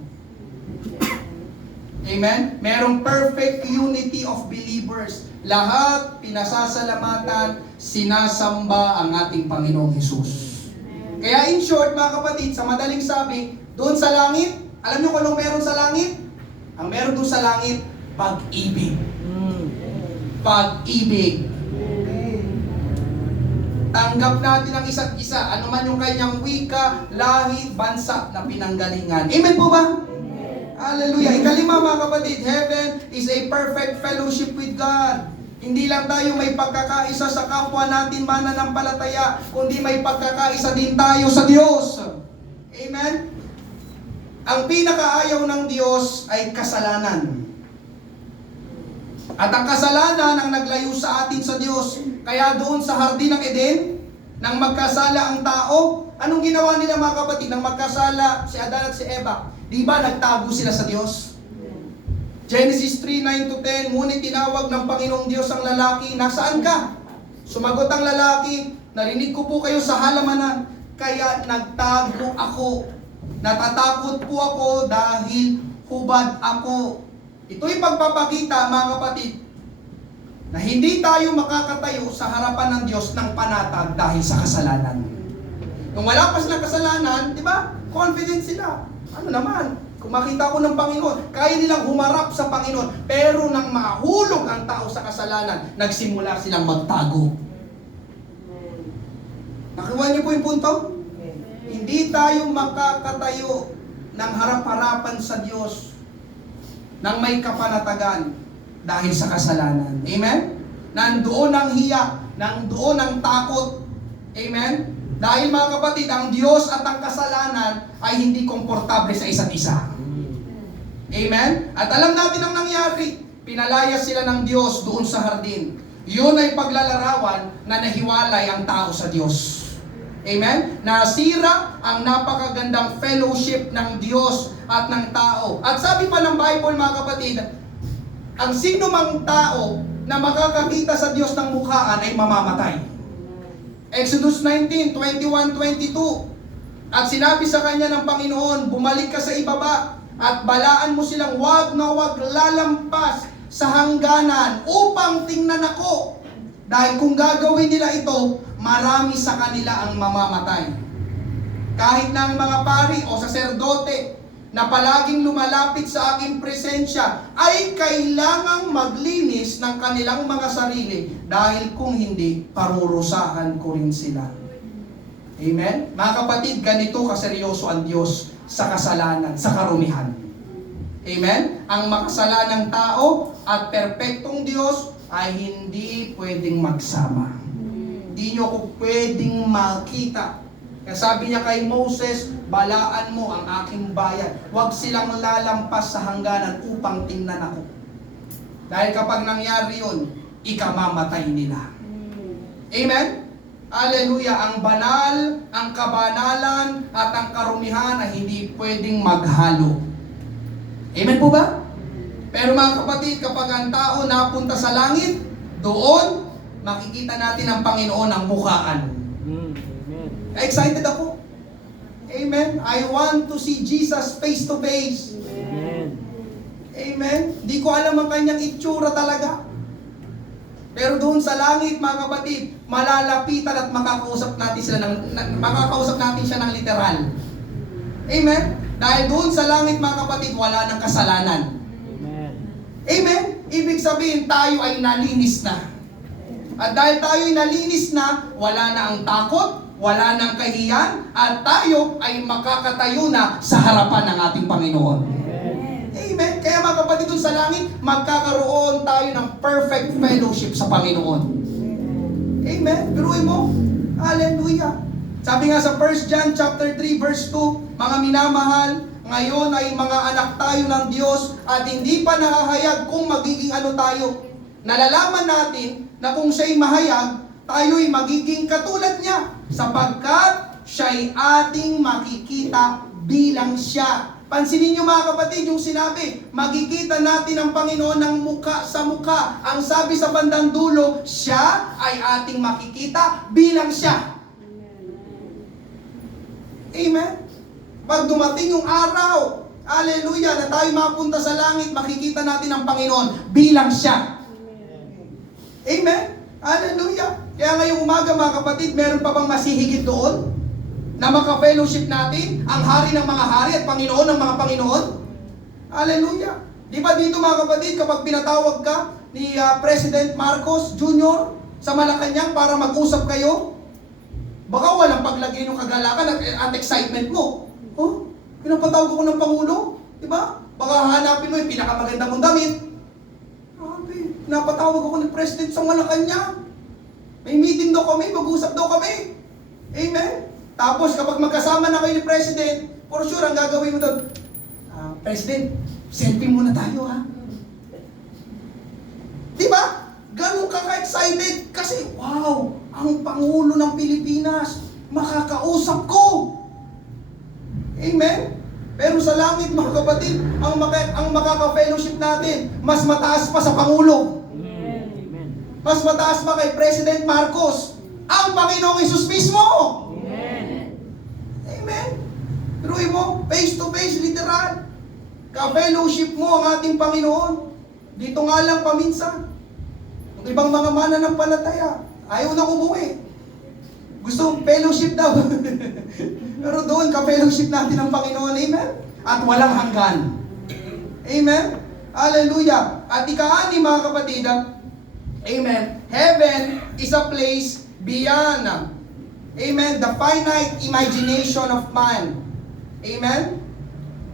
Amen? Merong perfect unity of believers. Lahat pinasasalamatan, sinasamba ang ating Panginoong Hesus. Kaya in short mga kapatid, sa madaling sabi, doon sa langit, alam niyo kung anong meron sa langit? Ang meron doon sa langit, pag-ibig. Pag-ibig. Tanggap natin ang isa't isa, ano man yung kanyang wika, lahi, bansa na pinanggalingan. Amen po ba? Hallelujah. Ikalima mga kapatid, heaven is a perfect fellowship with God. Hindi lang tayo may pagkakaisa sa kapwa natin mananampalataya, kundi may pagkakaisa din tayo sa Diyos. Amen? Ang pinakaayaw ng Diyos ay kasalanan. At ang kasalanan ang naglayo sa atin sa Diyos. Kaya doon sa Hardin ng Eden, nang magkasala ang tao, anong ginawa nila mga kapatid? Nang magkasala si Adan at si Eva, di ba nagtago sila sa Diyos? Genesis 3:9-10, ngunit tinawag ng Panginoong Diyos ang lalaki, nasaan ka? Sumagot ang lalaki, narinig ko po kayo sa halamanan, kaya nagtago ako. Natatakot po ako dahil hubad ako. Ito'y pagpapakita mga kapatid, na hindi tayo makakatayo sa harapan ng Diyos ng panatag dahil sa kasalanan. Kung wala pa silang kasalanan, di ba? Confident sila. Ano naman? Kung makita ko ng Panginoon, kaya nilang humarap sa Panginoon. Pero nang mahulog ang tao sa kasalanan, nagsimula silang magtago. Nakuha niyo po yung punto? Hindi tayo makakatayo ng harap-harapan sa Diyos nang may kapanatagan dahil sa kasalanan. Amen? Nandoon ang hiya, nandoon ang takot. Amen? Dahil mga kapatid, ang Diyos at ang kasalanan ay hindi komportable sa isa't isa. Amen? At alam natin ang nangyari. Pinalayas sila ng Diyos doon sa hardin. Yun ay paglalarawan na nahiwalay ang tao sa Diyos. Amen? Nasira ang napakagandang fellowship ng Diyos at ng tao. At sabi pa ng Bible mga kapatid, ang sino mang tao na makakakita sa Diyos ng mukhaan ay mamamatay. Exodus 19:21-22. At sinabi sa kanya ng Panginoon, bumalik ka sa ibaba at balaan mo silang wag na wag lalampas sa hangganan upang tingnan ako. Dahil kung gagawin nila ito, marami sa kanila ang mamamatay. Kahit na ang mga pari o saserdote na palaging lumalapit sa aking presensya ay kailangang maglinis ng kanilang mga sarili dahil kung hindi, parurusahan ko rin sila. Amen? Mga kapatid, ganito kaseryoso ang Diyos sa kasalanan, sa karumihan. Amen? Ang makasalanang tao at perpektong Diyos ay hindi pwedeng magsama. Hindi nyo ko pwedeng makita. Kaya sabi niya kay Moses, balaan mo ang aking bayan. Huwag silang lalampas sa hangganan upang tingnan ako. Dahil kapag nangyari yun, ikamamatay nila. Amen? Hallelujah! Ang banal, ang kabanalan, at ang karumihan ay hindi pwedeng maghalo. Amen po ba? Pero mga kapatid, kapag ang tao napunta sa langit, doon, makikita natin ang Panginoon ang mukhaan. Excited ako. Amen. I want to see Jesus face to face. Amen. Amen. Di ko alam ang kanyang itsura talaga. Pero doon sa langit, mga kapatid, malalapitan at makakausap natin siya ng literal. Amen. Dahil doon sa langit, mga kapatid, wala ng kasalanan. Amen. Amen. Ibig sabihin, tayo ay nalinis na. At dahil tayo ay nalinis na, wala na ang takot, wala nang kahiyan, at tayo ay makakatayo na sa harapan ng ating Panginoon. Amen. Kaya mga kapatid, dun sa langit, magkakaroon tayo ng perfect fellowship sa Panginoon. Amen. Biruin mo. Hallelujah. Sabi nga sa 1 John chapter 3 verse 2, mga minamahal, ngayon ay mga anak tayo ng Diyos at hindi pa nakahayag kung magiging ano tayo. Nalalaman natin na kung siya'y mahayag, tayo'y magiging katulad niya sapagkat siya'y ating makikita bilang siya. Pansinin niyo mga kapatid yung sinabi, makikita natin ang Panginoon ng mukha sa mukha. Ang sabi sa bandang dulo, siya ay ating makikita bilang siya. Amen? Pag dumating yung araw, hallelujah, na tayo mapunta sa langit, makikita natin ang Panginoon bilang siya. Amen? Hallelujah. Kaya ngayong umaga mga kapatid, meron pa bang masihigit doon? Na maka-fellowship natin, ang hari ng mga hari at Panginoon ng mga Panginoon? Hallelujah. Di ba dito mga kapatid, kapag pinatawag ka ni President Marcos Jr. sa Malacanang para mag-usap kayo, baka walang paglagay ng kagalakan at excitement mo. Oh, pinapatawag ako ng Pangulo. Di ba? Baka hanapin mo yung pinakamaganda mong damit. Grabe, pinapatawag ako ni President sa Malacanang. May meeting daw kami, mag-usap daw kami. Amen? Tapos kapag magkasama na kayo ni President, for sure ang gagawin mo doon, President, selfie muna tayo ha. ang Pangulo ng Pilipinas, makakausap ko. Amen? Pero sa langit, mga kapatid, ang makaka-fellowship natin, mas mataas pa sa Pangulo. Amen. Mas mataas pa kay President Marcos, ang Panginoong Hesus mismo. Amen. Amen? Turuin mo, face to face, literal. Ka-fellowship mo ang ating Panginoon. Dito nga lang paminsan. Yung ibang mga mananampalataya, ayaw na umuwi. Gusto fellowship daw. Pero doon, ka-fellowship natin ang Panginoon. Amen? At walang hanggan. Amen? Hallelujah. At ika-ani, mga kapatid, amen, heaven is a place beyond, amen, the finite imagination of man. Amen?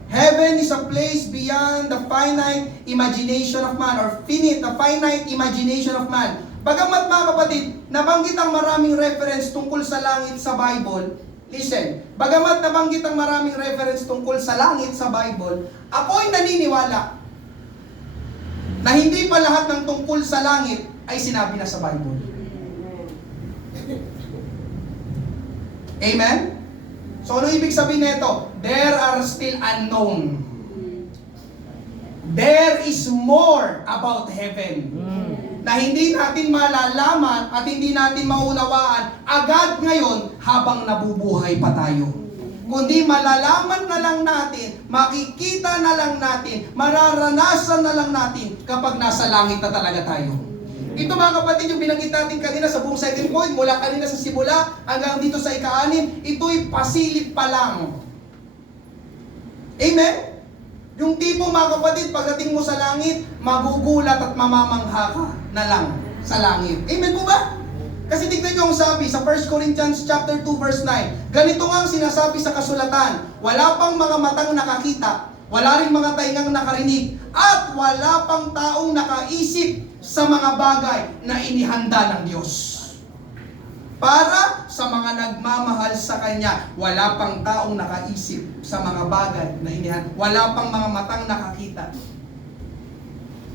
Heaven is a place beyond the finite imagination of man, or the finite imagination of man. Bagamat, mga kapatid, nabanggit ang maraming reference tungkol sa langit sa Bible, listen, bagamat nabanggit ang maraming reference tungkol sa langit sa Bible, ako'y naniniwala na hindi pa lahat ng tungkol sa langit ay sinabi na sa Bible. Amen? So, ano ibig sabihin nito? There are still unknown. There is more about heaven na hindi natin malalaman at hindi natin maunawaan agad ngayon habang nabubuhay pa tayo. Kundi malalaman na lang natin, makikita na lang natin, mararanasan na lang natin kapag nasa langit na talaga tayo. Ito, mga kapatid, yung binanggit natin kanina sa buong second point, mula kanina sa simula hanggang dito sa ika-6, ito'y pasilip pa lang. Amen? Yung tipo, mga kapatid, pagdating mo sa langit, magugulat at mamamangha ka na lang sa langit. Amen po ba? Kasi tignan nyo ang sabi sa 1 Corinthians chapter 2 verse 9. Ganito nga ang sinasabi sa kasulatan, wala pang mga matang nakakita, wala rin mga taingang nakarinig, at wala pang taong nakaisip sa mga bagay na inihanda ng Diyos. Para sa mga nagmamahal sa Kanya, wala pang taong nakaisip sa mga bagay na inihanda. Wala pang mga matang nakakita.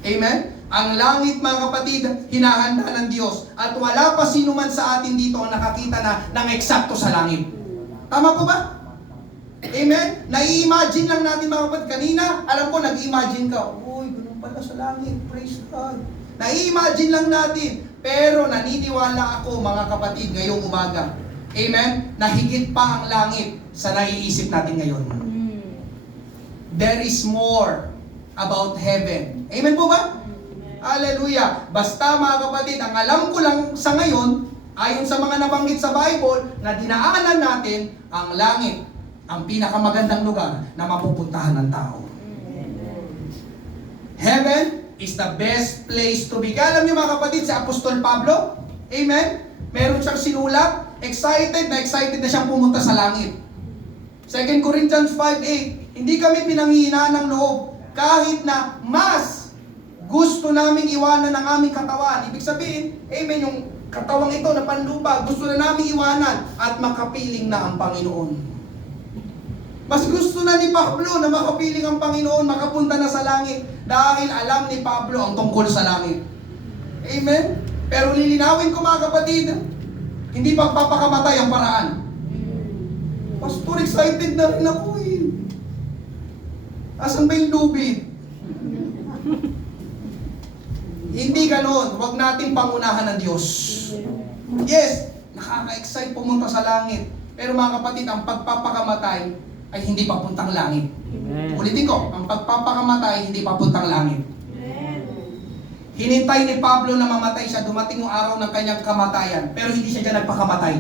Amen? Ang langit, mga kapatid, hinahanda ng Diyos. At wala pa sino man sa atin dito ang nakakita na ng eksakto sa langit. Tama po ba? Amen? Nai-imagine lang natin, mga kapatid. Kanina, alam ko, nag-imagine ka. Uy, ganun pala sa langit. Praise God. Nai-imagine lang natin. Pero naniniwala ako, mga kapatid, ngayong umaga. Amen? Na higit pa ang langit sa naiisip natin ngayon. There is more about heaven. Amen po ba? Hallelujah. Basta, mga kapatid, ang alam ko lang sa ngayon, ayon sa mga nabanggit sa Bible, na dinaanan natin ang langit, ang pinakamagandang lugar na mapupuntahan ng tao. Heaven is the best place to be. Kaya alam niyo, mga kapatid, si Apostol Pablo, amen? Meron siyang sinulat, excited na siyang pumunta sa langit. 2 Corinthians 5:8, hindi kami pinanghihinaan ng loob kahit na mas gusto naming iwanan ang aming katawan. Ibig sabihin, amen, yung katawang ito na panlupa, gusto na naming iwanan at makapiling na ang Panginoon. Mas gusto na ni Pablo na makapiling ang Panginoon, makapunta na sa langit dahil alam ni Pablo ang tungkol sa langit. Amen? Pero lilinawin ko, mga kapatid, hindi pagpapakamatay ang paraan. Pastor, excited na rin ako eh. Asan ba yung lubid? Hindi ganon. Huwag nating pangunahan ng Diyos. Yes, nakaka-excite pumunta sa langit. Pero, mga kapatid, ang pagpapakamatay ay hindi papuntang langit. Amen. Ulitin ko, ang pagpapakamatay hindi papuntang langit. Hinintay ni Pablo na mamatay siya, dumating yung araw ng kanyang kamatayan, pero hindi siya dyan nagpakamatay.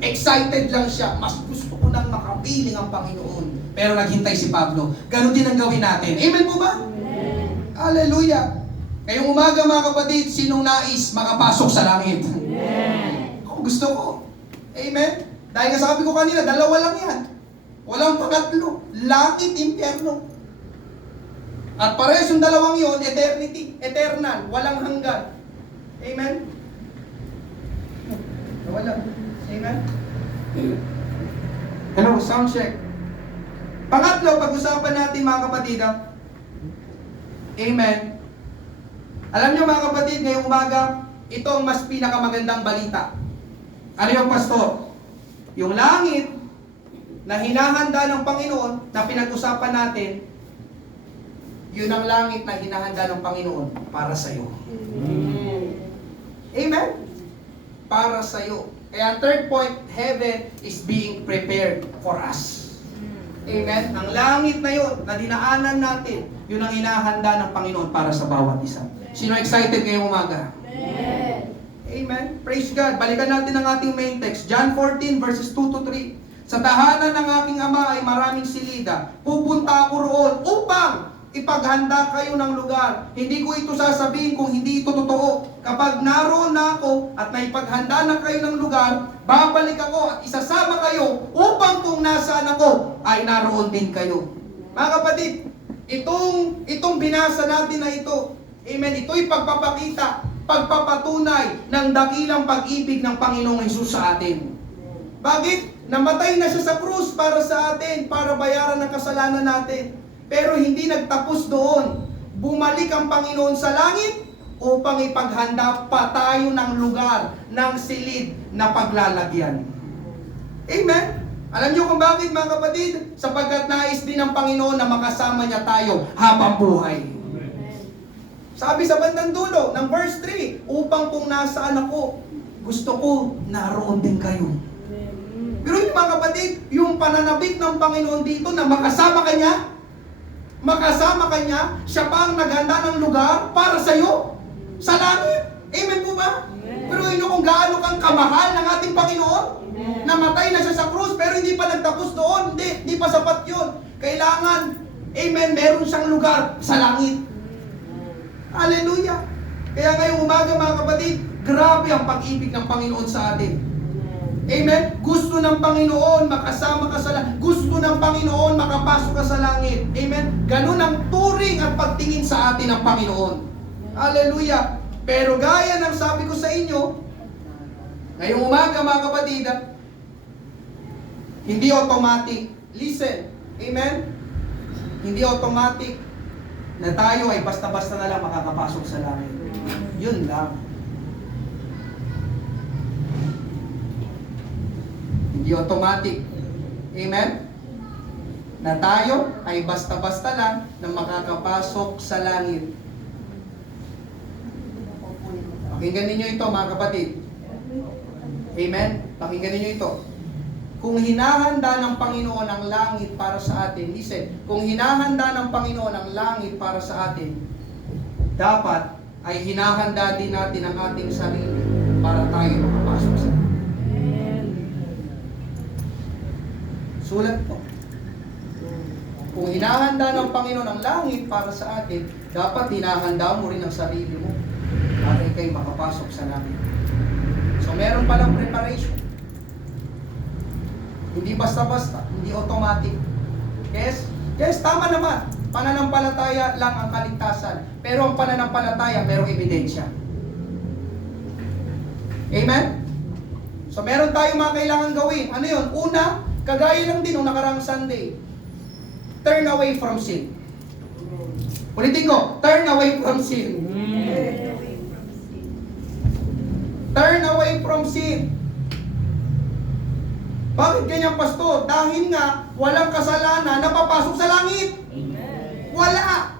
Excited lang siya, mas gusto ko nang makapiling ang Panginoon. Pero naghintay si Pablo. Ganon din ang gawin natin. Amen po ba? Amen. Hallelujah! Ngayong umaga, mga kapatid, sinong nais makapasok sa langit? Amen. Ako gusto ko. Amen? Dahil nga sabi ko kanina, dalawa lang yan. Walang pangatlo. Langit, impyerno. At parehas yung dalawang yon, eternity, eternal, walang hanggan. Amen? Wala. Amen? Hello, sound check. Pangatlo, pag-usapan natin, mga kapatid, amen. Alam nyo, mga kapatid, ngayong umaga, ito ang mas pinakamagandang balita. Ano yung pastor? Yung langit na hinahanda ng Panginoon na pinag-usapan natin, yun ang langit na hinahanda ng Panginoon para sa iyo. Amen? Para sa iyo. Kaya third point, heaven is being prepared for us. Amen? Ang langit na yun, na dinaanan natin, yun ang hinahanda ng Panginoon para sa bawat isa. Sino excited ngayong umaga? Amen? Praise God. Balikan natin ang ating main text. John 14 verses 2 to 3. Sa tahanan ng aking ama ay maraming silida. Pupunta ako roon upang ipaghanda kayo ng lugar. Hindi ko ito sasabihin kung hindi ito totoo. Kapag naroon na ako at naipaghanda na kayo ng lugar, babalik ako at isasama kayo upang kung nasaan ako ay naroon din kayo. Mga kapatid, itong binasa natin na ito, amen, ito'y pagpapatunay ng dakilang pag-ibig ng Panginoong Hesus sa atin. Bakit? Namatay na siya sa krus para sa atin, para bayaran ang kasalanan natin. Pero hindi nagtapos doon. Bumalik ang Panginoon sa langit upang ipaghanda pa tayo ng lugar, ng silid na paglalagyan. Amen? Alam niyo kung bakit, mga kapatid? Sapagkat nais din ng Panginoon na makasama niya tayo habang buhay. Sabi sa bandang dulo ng verse 3, upang kung nasaan ako, gusto ko naroon din kayo. Pero yung mga kapatid, yung pananabik ng Panginoon dito na makasama ka niya, siya pa ang naghanda ng lugar para sa iyo sa langit. Amen po ba? Pero yun kung gaano kang kamahal ng ating Panginoon, namatay na siya sa krus pero hindi pa nagtapos doon, hindi pa sapat yun. Kailangan, amen, meron siyang lugar sa langit. Hallelujah! Kaya ngayong umaga, mga kapatid, grabe ang pag-ibig ng Panginoon sa atin. Amen? Gusto ng Panginoon makasama ka sa langit. Gusto ng Panginoon makapasok ka sa langit. Amen? Ganun ang turing at pagtingin sa atin ng Panginoon. Hallelujah! Pero gaya ng sabi ko sa inyo, ngayong umaga, mga kapatid, hindi automatic. Listen. Amen? Hindi automatic na tayo ay basta-basta na lang makakapasok sa langit. Yun lang. Hindi automatic. Amen? Na tayo ay basta-basta lang na makakapasok sa langit. Pakinggan ninyo ito, mga kapatid. Amen? Pakinggan ninyo ito. Kung hinahanda ng Panginoon ang langit para sa atin, listen, kung hinahanda ng Panginoon ang langit para sa atin, dapat ay hinahanda din natin ang ating sarili para tayo makapasok sa langit. Sulat po. Kung hinahanda ng Panginoon ang langit para sa atin, dapat hinahanda mo rin ang sarili mo para ikay makapasok sa langit. So meron palang preparation. Hindi basta-basta, hindi automatic. Yes? Yes, tama naman. Pananampalataya lang ang kaligtasan. Pero ang pananampalataya, merong ebidensya. Amen? So meron tayong mga kailangan gawin. Ano yun? Una, kagaya lang din nung nakarang Sunday. Turn away from sin. Ulitin ko, turn away from sin. Turn away from sin. Bakit ganyan, pastor? Dahil nga, walang kasalanan na papasok sa langit. Amen. Wala.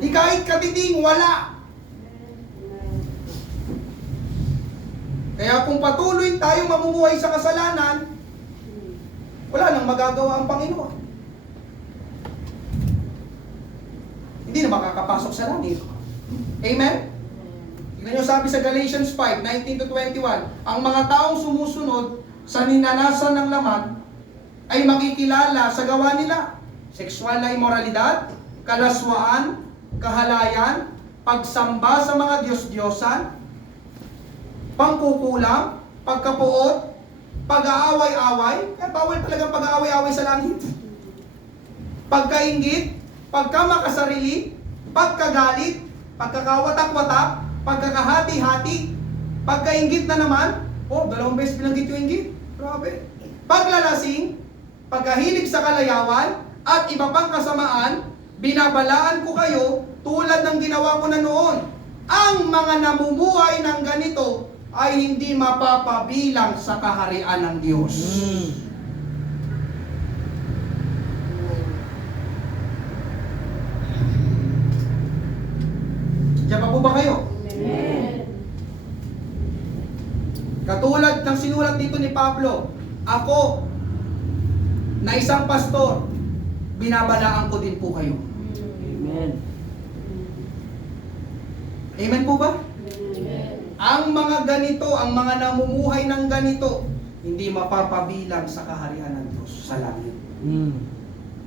Di kahit katiting, wala. Kaya kung patuloy tayong mamumuhay sa kasalanan, wala nang magagawa ang Panginoon. Hindi na makakapasok sa langit. Amen? Tingnan nyo sabi sa Galatians 5, 19 to 21, ang mga taong sumusunod sa ninanasan ng laman ay makikilala sa gawa nila. Sexual na immoralidad, kalaswaan, kahalayan, pagsamba sa mga Diyos-Diyosan, pangkukulam, pagkapuot, pag-aaway-away, kaya bawal talagang pag-aaway-away sa langit. Pagkainggit, pagkamakasarili, pagkagalit, pagkakawatak-watak, pagkakahati-hati, pagkainggit na naman, dalawang beses binanggit yung inggit. Grabe. Paglalasing, pagkahilig sa kalayawan, at iba pang kasamaan, binabalaan ko kayo tulad ng ginawa ko na noon. Ang mga namumuhay ng ganito ay hindi mapapabilang sa kaharian ng Diyos. Diyan pa po ba kayo? Katulad ng sinulat dito ni Pablo, ako na isang pastor, binabalaan ko din po kayo. Amen. Amen po ba? Ang mga ganito, ang mga namumuhay ng ganito, hindi mapapabilang sa kaharian ng Diyos sa langit.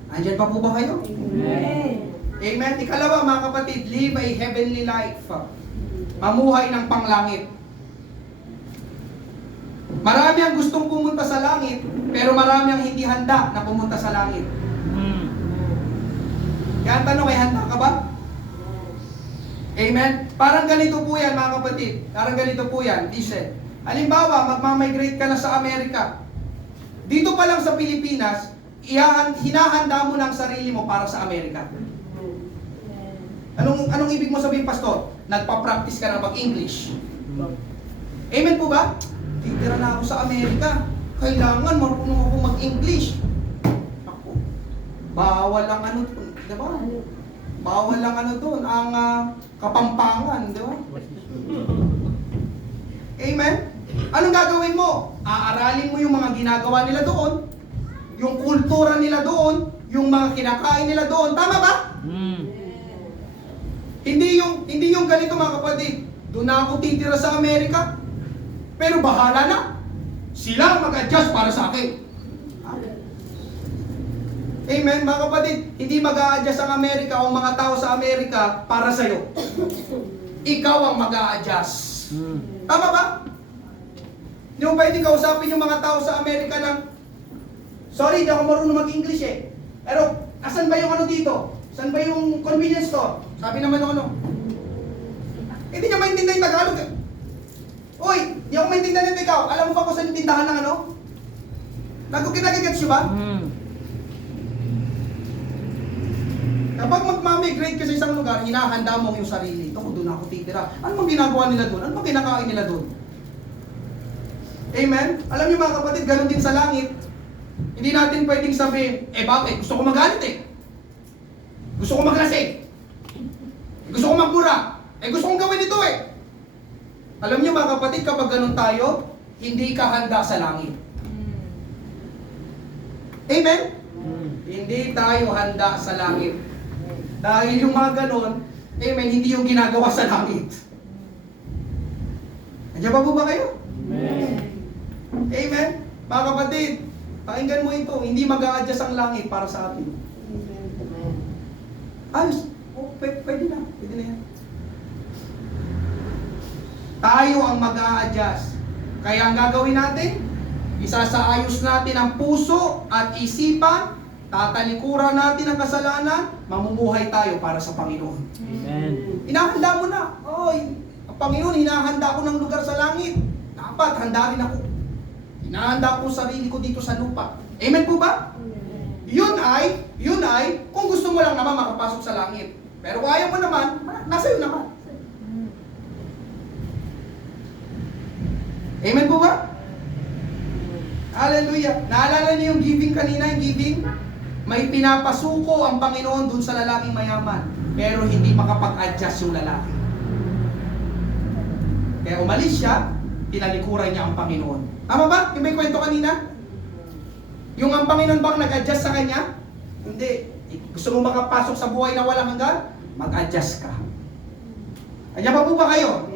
Andyan pa po ba kayo? Amen. Ikalawa mga kapatid, live a heavenly life. Mamuhay ng panglangit. Marami ang gustong pumunta sa langit, pero marami ang hindi handa na pumunta sa langit. Kaya ang tanong ay, handa ka ba? Amen? Parang ganito po yan mga kapatid. Parang ganito po yan. Listen. Halimbawa, magmamigrate ka na sa Amerika. Dito pa lang sa Pilipinas, hinahanda mo ng sarili mo para sa Amerika. Anong ibig mo sabihin, pastor? Nagpa-practice ka na mag-English. Amen po ba? Titira na ako sa Amerika. Kailangan marunong ako mag-English. Ako, bawal ang ano, di ba? Bawal lang ano doon, ang Kapampangan, di ba? Amen? Anong gagawin mo? Aaralin mo yung mga ginagawa nila doon, yung kultura nila doon, yung mga kinakain nila doon. Tama ba? Hindi yung ganito mga kapatid. Doon na ako titira sa Amerika, pero bahala na. Sila ang mag-adjust para sa akin. Amen, mga kapatid, hindi mag-a-adjust ang Amerika o mga tao sa Amerika para sa'yo. Ikaw ang mag-a-adjust. Tama ba? Hindi mo pwede kausapin yung mga tao sa Amerika ng, sorry, di ako marunong mag-English eh. Pero, asan ba yung ano dito? Saan ba yung convenience store? Sabi naman ng ano. Hindi niya maintindihan yung Tagalog eh. Uy, di ako maintindihan yung ikaw. Alam mo ba kung saan yung tindahan ng ano? Nagkagets nyo ba? Kapag magmamigrate ka sa isang lugar, hinahanda mo yung sarili. Ito, doon ako titira. Ano bang ginagawa nila doon? Ano bang kinakain nila doon? Amen? Alam niyo mga kapatid, ganun din sa langit. Hindi natin pwedeng sabihin, bakit? Gusto ko magalit eh. Gusto ko maglasing. Gusto ko magmura. Gusto kong gawin ito eh. Alam niyo mga kapatid, kapag ganun tayo, hindi ka handa sa langit. Amen? Hindi tayo handa sa langit. Dahil yung mga ganon, amen, hindi yung ginagawa sa langit. Nandiyan pa po ba kayo? Amen? Mga kapatid, pakinggan mo ito, hindi mag-a-adjust ang langit para sa atin. Ayos. Pwede na. Pwede na yan. Tayo ang mag-a-adjust. Kaya ang gagawin natin, isasaayos natin ang puso at isipan, tatalikuran natin ang kasalanan, mamumuhay tayo para sa Panginoon. Amen. Hinahanda mo na. Oy, ang Panginoon, hinahanda ko ng lugar sa langit. Dapat, handa rin ako. Hinahanda ko sarili ko dito sa lupa. Amen po ba? Yun ay, kung gusto mo lang naman makapasok sa langit. Pero kung ayaw mo naman, nasa iyo naman. Amen po ba? Hallelujah. Naalala niyo yung giving kanina, yung giving? May pinapasuko ang Panginoon dun sa lalaking mayaman, pero hindi makapag-adjust yung lalaki. Kaya umalis siya, tinalikuran niya ang Panginoon. Tama ba? Yung may kwento kanina? Yung ang Panginoon bang nag-adjust sa kanya? Hindi. Gusto mo makapasok sa buhay na walang hanggan? Mag-adjust ka. Kanya pa po ba kayo?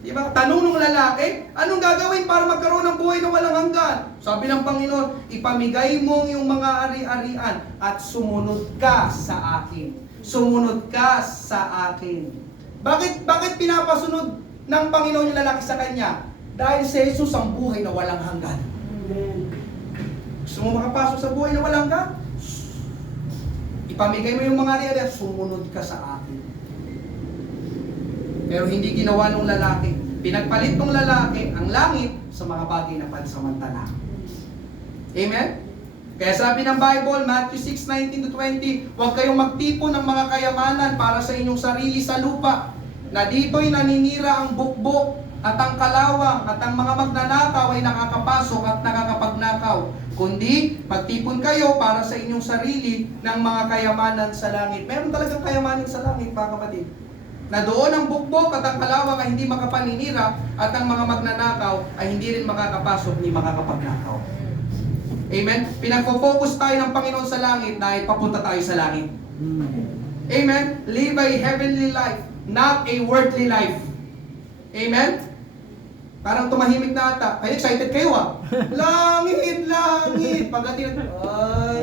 Diba? Tanong ng lalaki, anong gagawin para magkaroon ng buhay na walang hanggan? Sabi ng Panginoon, ipamigay mo yung mga ari-arian at sumunod ka sa akin. Sumunod ka sa akin. Bakit pinapasunod ng Panginoon yung lalaki sa kanya? Dahil si Jesus ang buhay na walang hanggan. Gusto mo makapasok sa buhay na walang hanggan? Ipamigay mo yung mga ari-arian at sumunod ka sa akin. Pero hindi ginawa ng lalaki. Pinagpalit ng lalaki ang langit sa mga bagay na pansamantala. Amen? Kaya sabi ng Bible, Matthew 6:19-20, huwag kayong magtipon ng mga kayamanan para sa inyong sarili sa lupa. na dito'y naninira ang bukbok at ang kalawang at ang mga magnanakaw ay nakakapasok at nakakapagnakaw. Kundi magtipon kayo para sa inyong sarili ng mga kayamanan sa langit. Meron talagang kayamanan sa langit, mga kapatid. Na doon ang bukbok at ang kalawang ay hindi makapaninira at ang mga magnanakaw ay hindi rin makakapasok ni makakapagnakaw. Amen? Pinagpo-focus tayo ng Panginoon sa langit dahil papunta tayo sa langit. Amen? Live a heavenly life, not a worldly life. Amen? Parang tumahimik na ata. Ay, excited kayo ah. Langit, langit. Pagdating natin, ay.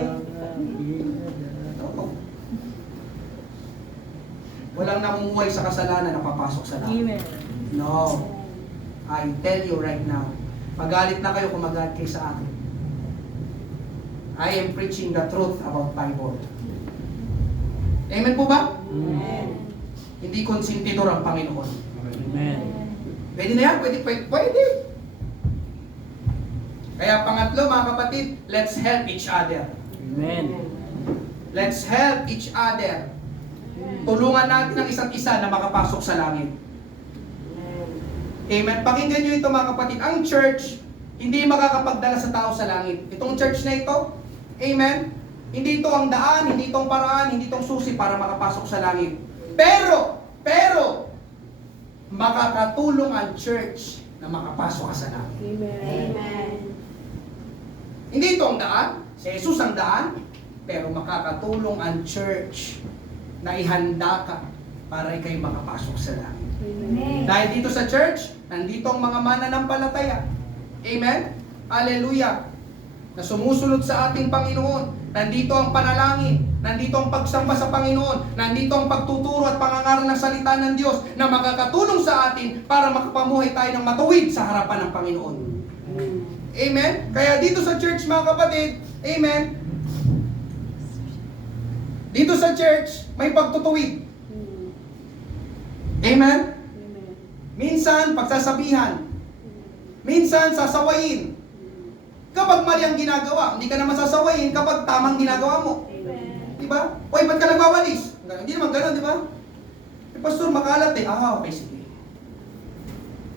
Walang namumuhay sa kasalanan na papasok sa langit. Amen. No. I tell you right now. Magalit na kayo kung magalit kayo sa akin. I am preaching the truth about Bible. Amen po ba? Amen. Hindi konsentidor ang Panginoon. Amen. Pwede na yan? Pwede. Kaya pangatlo, mga kapatid, let's help each other. Amen. Let's help each other. Tulungan natin ang isa't isa na makapasok sa langit. Amen. Pakinggan nyo ito, mga kapatid. Ang church, hindi makakapagdala sa tao sa langit. Itong church na ito, amen, hindi ito ang daan, hindi ito ang paraan, hindi ito ang susi para makapasok sa langit. Pero, makakatulong ang church na makapasok ka sa langit. Amen. Hindi ito ang daan, si Jesus ang daan, pero makakatulong ang church na ihanda ka para ikay makapasok sa langit. Amen. Dahil dito sa church, nandito ang mga mananampalataya. Amen? Hallelujah! Na sumusunod sa ating Panginoon. Nandito ang panalangin. Nandito ang pagsamba sa Panginoon. Nandito ang pagtuturo at pangangaral ng salita ng Diyos na makakatulong sa atin para makapamuhay tayo ng matuwid sa harapan ng Panginoon. Amen? Kaya dito sa church, mga kapatid, amen, dito sa church, may pagtutuwid. Amen? Minsan, pagsasabihan. Minsan, sasawayin. Kapag mali ang ginagawa, hindi ka na masasawayin kapag tamang ginagawa mo. Diba? Oy, ba't ka nagwawalis? Hindi naman ganun, di ba? Eh, pastor, makalat eh. Ah, okay, sige.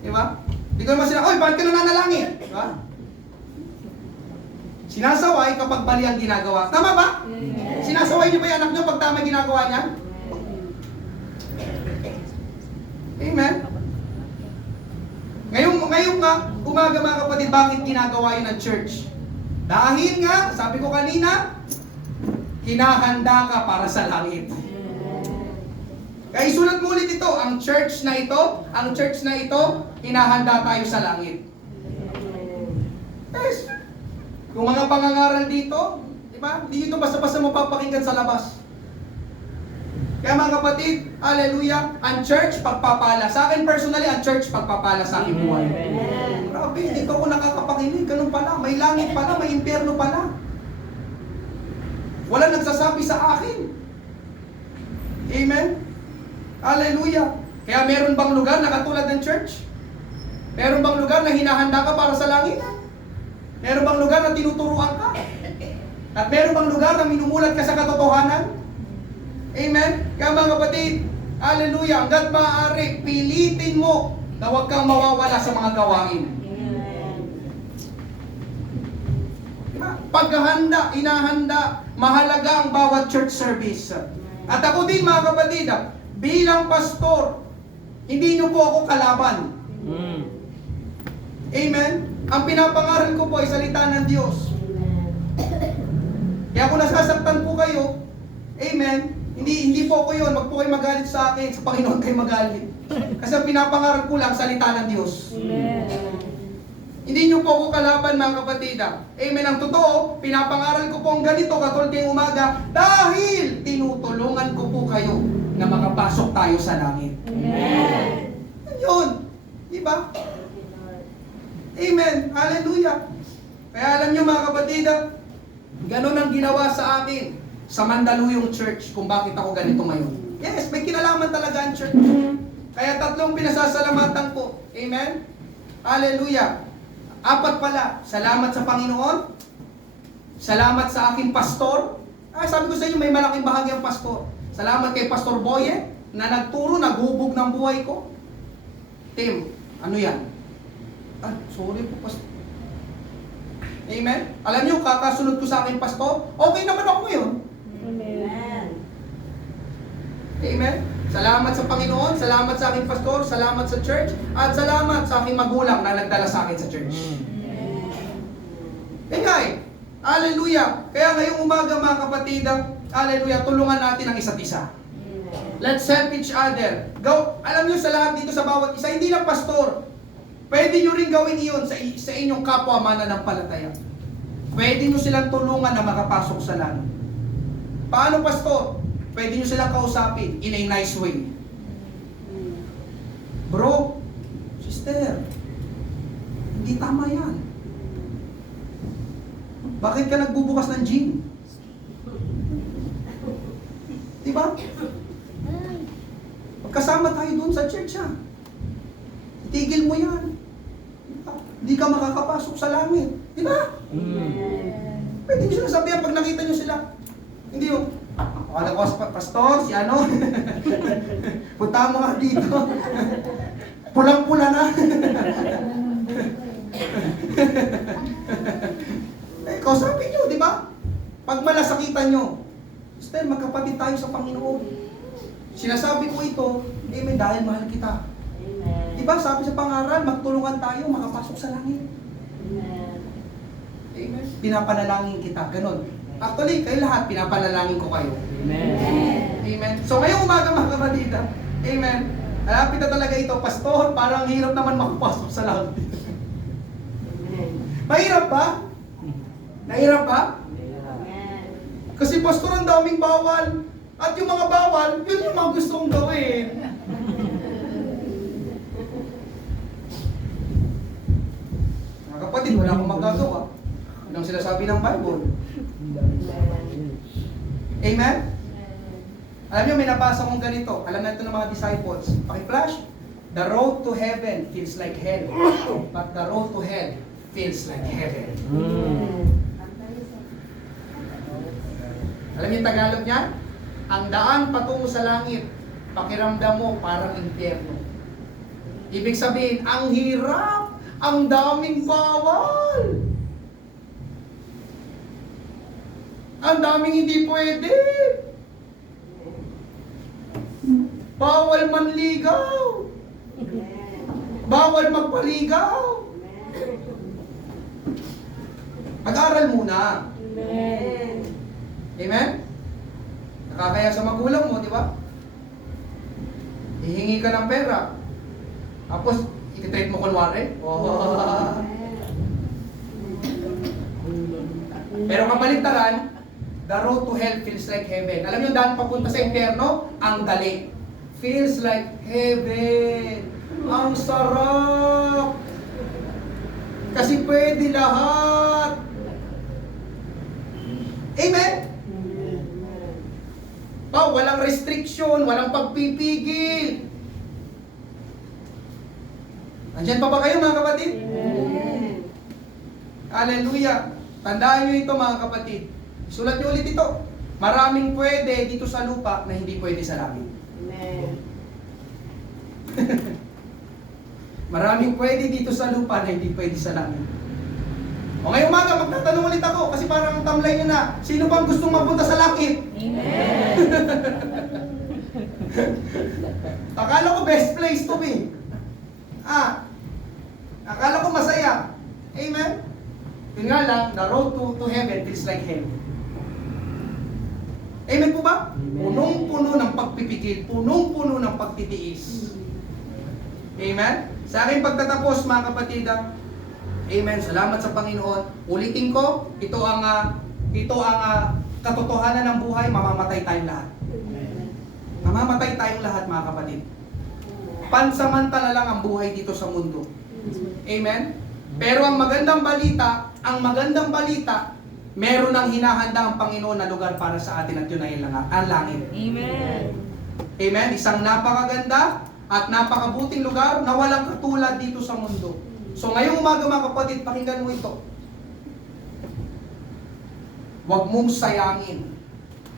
Diba? Hindi ko naman sila, oy, bakit ka nananalangin? Diba? Sinasaway kapag mali ang ginagawa. Tama ba? Sinasaway niyo ba yung anak niyo pag tama ginagawa niya? Amen? Ngayon nga, umaga mga kapatid, bakit ginagawa yun ng church? Dahil nga, sabi ko kanina, hinahanda ka para sa langit. Kaya isulat mo ulit ito, ang church na ito, hinahanda tayo sa langit. Yes. Kung mga pangangaral dito, di ba? Hindi ito basta-basta mapapakinggan sa labas. Kaya mga kapatid, hallelujah, ang church pagpapala. Sa akin personally, ang church pagpapala sa aking buhay. Grabe, dito ako nakakapakinig. Ganun pala, may langit pala, may impyerno pala. Wala nagsasabi sa akin. Amen? Hallelujah. Kaya meron bang lugar na katulad ng church? Meron bang lugar na hinahanda ka para sa langit? Meron bang lugar na tinuturuan ka? At meron bang lugar na minumulat ka sa katotohanan? Amen? Kaya mga kapatid, hallelujah, hanggat maaari, pilitin mo na huwag kang mawawala sa mga gawain. Paghahanda, inahanda, mahalaga ang bawat church service. At ako din mga kapatid, bilang pastor, hindi niyo po ako kalaban. Amen? Ang pinapangaral ko po ay salita ng Diyos. Kaya kung nasasaktan po kayo, amen, hindi po ako yun, wag po kayo magalit sa akin, sa Panginoon kayo magalit. Kasi ang pinapangaral ko lang, salita ng Diyos. Hindi nyo po ako kalaban mga kapatid. Amen, ang totoo, pinapangaral ko po ang ganito, katulad ngayong umaga, dahil tinutulungan ko po kayo na makapasok tayo sa langit. Amen. Yun, di ba? Amen. Hallelujah. Kaya alam nyo mga kapatid, ganun ang ginawa sa akin sa Mandaluyong Church kung bakit ako ganito ngayon. Yes, may kinalaman talaga ang church. Kaya tatlong pinasasalamatan ko. Amen. Hallelujah. 4 pala. Salamat sa Panginoon. Salamat sa aking pastor. Sabi ko sa inyo, may malaking bahagi ang pastor. Salamat kay Pastor Boye. na nagturo, naghubog ng buhay ko. Tim, ano yan? Ah, sorry po, pastor. Amen? Alam niyo, kakasunod ko sa akin, pastor, okay naman ako ngayon. Amen. Amen? Salamat sa Panginoon, salamat sa aking pastor, salamat sa church, at salamat sa aking magulang na nagdala sa akin sa church. Ingay! Hallelujah! Kaya ngayong umaga mga kapatid, hallelujah, tulungan natin ang isa't isa. Let's help each other. Go, alam niyo sa lahat dito sa bawat isa, hindi lang pastor. Pwede niyo rin gawin iyon sa inyong kapwa mananampalataya. Pwede niyo silang tulungan na makapasok sa langit. Paano pastor? Pwede niyo silang kausapin in a nice way. Bro, sister, hindi tama yan. Bakit ka nagbubukas ng gym? Diba? Magkasama tayo doon sa church ha. Itigil mo yan. Diba? Hindi ka makakapasok sa langit. Diba? Pwede nyo sila sabihan pag nakita nyo sila. Hindi yung, akala ko pastor, si ano? Punta mo nga dito. Pulang-pula na. Kausapin nyo, di ba? Pag malasakitan nyo, sister, magkapatid tayo sa Panginoon. Sinasabi ko ito, amen, dahil mahal kita. Amen. Di ba, sabi sa pangaral, magtulungan tayo, makapasok sa langit. Amen. Amen. Pinapanalangin kita, ganun. Actually, kayo lahat, pinapanalangin ko kayo. Amen. Amen. So ngayong umaga mga kapatid, amen. Alapit na talaga ito, pastor, parang hirap naman makapasok sa langit. Amen. Mahirap ba? Nahirap ba? Amen. Kasi pastor, ang daming bawal. At yung mga bawal, yun yung mga gusto kong gawin. Mga kapatid, wala akong magagawa. Yun ang sinasabi ng Bible. Amen? Alam niyo, may nabasa kong ganito. Alam na ito ng mga disciples. Paki-flash. The road to heaven feels like hell. But the road to hell feels like heaven. Alam niyo yung Tagalog niya? Ang daan patungo sa langit, pakiramdam mo parang impyerno. Ibig sabihin, ang hirap, ang daming bawal. Ang daming hindi pwede. Bawal manligaw. Bawal magpaligaw. Mag-aral muna. Amen. Amen? Nakakaya sa magulang mo, di ba? Hihingi ka ng pera. Tapos, iti-treat mo kunwari. Oh. Pero kabaligtaran, the road to hell feels like heaven. Alam niyo, daan papunta sa impyerno, ang dali. Feels like heaven. Ang sarap. Kasi pwede lahat. Amen? Walang restriction, walang pagpipigil. Nandiyan pa ba kayo mga kapatid? Amen. Hallelujah. Tandaan nyo ito mga kapatid. Sulat nyo ulit ito. Maraming pwede dito sa lupa na hindi pwede sa langit. Amen. Maraming pwede dito sa lupa na hindi pwede sa langit. O ngayong umaga, magtatanong ulit ako kasi parang tamlay nyo na, sino bang gustong mapunta sa langit? Amen. Akala ko best place to be. Akala ko masaya. Amen? Yun nga lang, the road to heaven feels like hell. Amen po ba? Amen. Punong-puno ng pagpipigil, punong-puno ng pagtitiis. Amen? Sa aking pagtatapos mga kapatid, amen, salamat sa Panginoon. Ulitin ko, ito ang katotohanan ng buhay, mamamatay tayong lahat. Mamamatay tayong lahat mga kapatid. Pansamantala lang ang buhay dito sa mundo. Amen? Pero ang magandang balita, meron ng hinahanda ang Panginoon na lugar para sa atin at yun ay ang langit. Amen. Amen? Isang napakaganda at napakabuting lugar na walang katulad dito sa mundo. So ngayong umaga mga kapatid, pakinggan mo ito. Huwag mong sayangin.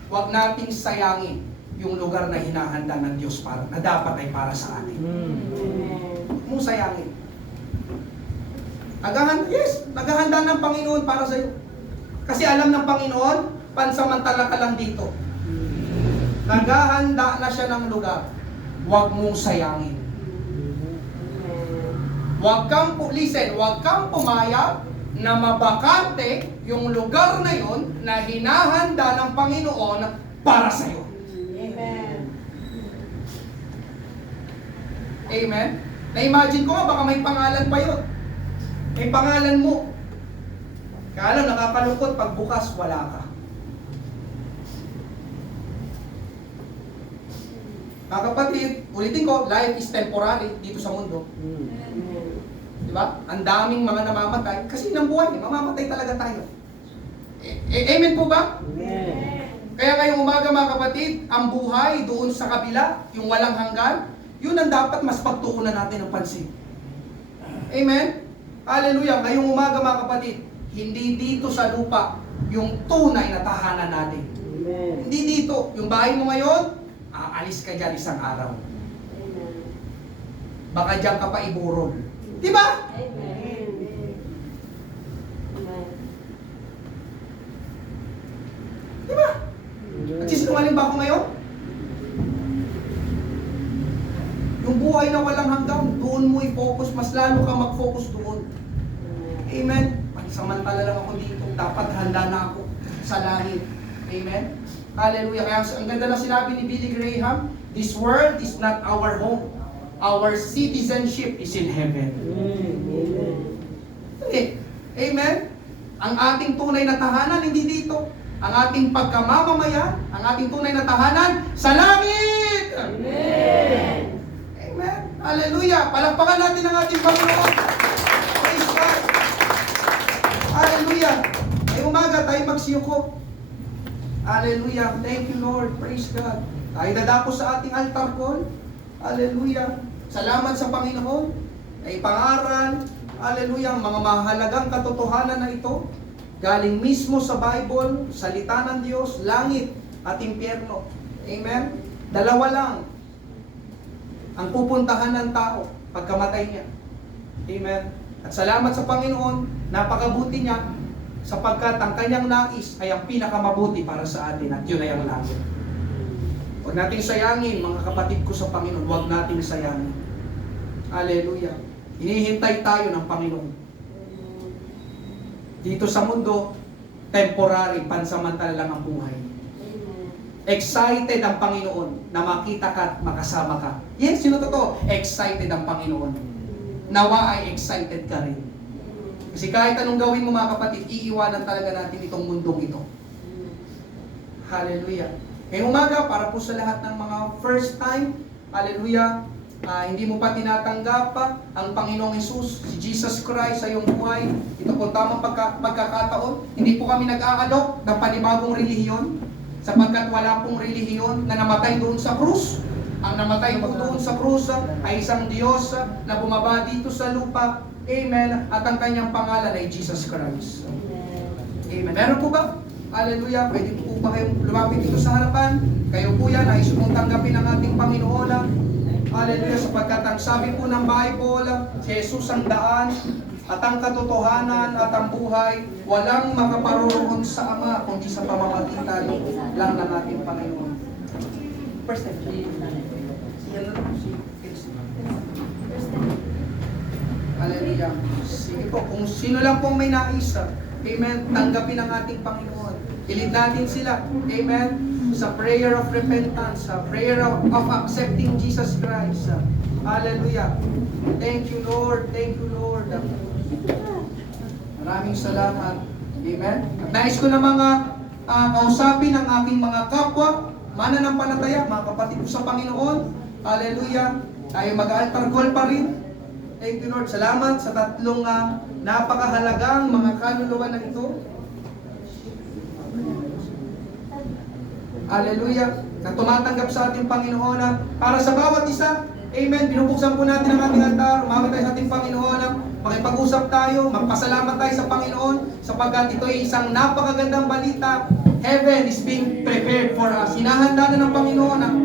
Huwag nating sayangin yung lugar na hinahanda ng Diyos para, na dapat ay para sa atin. Huwag mong sayangin. Naghahanda ng Panginoon para sa iyo. Kasi alam ng Panginoon, pansamantala ka lang dito. Naghahanda na siya ng lugar. Huwag mong sayangin. Huwag kang pumayag na mabakante yung lugar na yon na hinahanda ng Panginoon para sa iyo. Amen. Amen? Na-imagine ko nga, baka may pangalan pa yun. May pangalan mo. Kaya lang, nakakalungkot, pag bukas, wala ka. Mga kapatid, ulitin ko, life is temporary dito sa mundo. Di ba? Ang daming mga namamatay, kasi ng buhay, mamamatay talaga tayo. Amen po ba? Kaya ngayong umaga mga kapatid, ang buhay doon sa kabila, yung walang hanggan, yun ang dapat mas pagtuunan natin ng pansin. Amen? Hallelujah. Ngayong umaga mga kapatid, hindi dito sa lupa yung tunay na tahanan natin. Hindi dito. Yung bahay mo ngayon, aalis ka dyan isang araw. Baka dyan ka pa iburol. Diba? Diba? Nagsisinungaling ba ako ngayon? Yung buhay na walang hanggang, doon mo i-focus, mas lalo ka mag-focus doon. Amen? Samantala lang ako dito, dapat handa na ako sa langit. Amen? Hallelujah. Kaya ang ganda na sinabi ni Billy Graham, this world is not our home. Our citizenship is in heaven. Okay. Amen? Ang ating tunay na tahanan, hindi dito. Ang ating pagkamamamayan, ang ating tunay na tahanan, sa langit! Amen. Amen. Hallelujah. Palakpakan natin ang ating Panginoon. Praise God. Hallelujah. Ay umaga tayo magsiyuko. Hallelujah. Thank you Lord. Praise God. Tayo dadako sa ating altar call. Hallelujah. Salamat sa Panginoon. Ay pangaral. Hallelujah. Ang mga mahalagang katotohanan na ito. Galing mismo sa Bible, salita ng Diyos, langit at impyerno. Amen. Dalawa lang ang pupuntahan ng tao pagkamatay niya. Amen. At salamat sa Panginoon, napakabuti niya sapagkat ang kanyang nais ay ang pinakamabuti para sa atin at yun ay ang langit. Huwag natin sayangin, mga kapatid ko sa Panginoon, huwag natin sayangin. Hallelujah. Hinihintay tayo ng Panginoon. Dito sa mundo, temporary, pansamantala lang ang buhay. Excited ang Panginoon na makita ka at makasama ka. Yes, sino totoo? Excited ang Panginoon. Nawa ay excited ka rin. Kasi kahit anong gawin mo mga kapatid, iiwanan talaga natin itong mundong ito. Hallelujah. Ngayong umaga, para po sa lahat ng mga first time, hallelujah, hindi mo pa tinatanggap pa ang Panginoong Hesus, si Jesus Christ sa iyong buhay. Ito po tamang pagkakataon. Hindi po kami nag-aalok ng panibagong relihiyon sapagkat wala pong relihiyon na namatay doon sa krus. Ang namatay po doon sa krus ay isang Diyos na bumaba dito sa lupa. Amen. At ang kanyang pangalan ay Jesus Christ. Amen. Meron po ba? Hallelujah. Pwede po ba kayong lumapit dito sa harapan? Kayo po yan ay sumong tanggapin ang ating Panginoon. Hallelujah, sapagkat ang sabi po ng Bible, si Jesus ang daan, at ang katotohanan at ang buhay, walang makaparoroon sa Ama, kundi sa pamamagitan lang ng ating Panginoon. First time. Yan na si Hallelujah. Sige po, kung sino lang pong may nais, amen, tanggapin ang ating Panginoon. Ilid natin sila, amen, sa prayer of repentance, sa prayer of accepting Jesus Christ. Hallelujah. Thank you, Lord. Thank you, Lord. Maraming salamat. Amen. At nais ko na mga kausapin ang aking mga kapwa, mananampalataya, mga kapatid ko sa Panginoon. Hallelujah. Tayo mag-altar call pa rin. Thank you, Lord. Salamat sa tatlong napakahalagang mga kaluluwa na ito. Hallelujah. Na tumatanggap sa ating Panginoon para sa bawat isa. Amen. Binubuksan po natin ang ating altar. Umawit tayo sa ating Panginoon. Makipag-usap tayo. Magpasalamat tayo sa Panginoon sapagkat ito ay isang napakagandang balita. Heaven is being prepared for us. Hinahanda na ng Panginoon ang,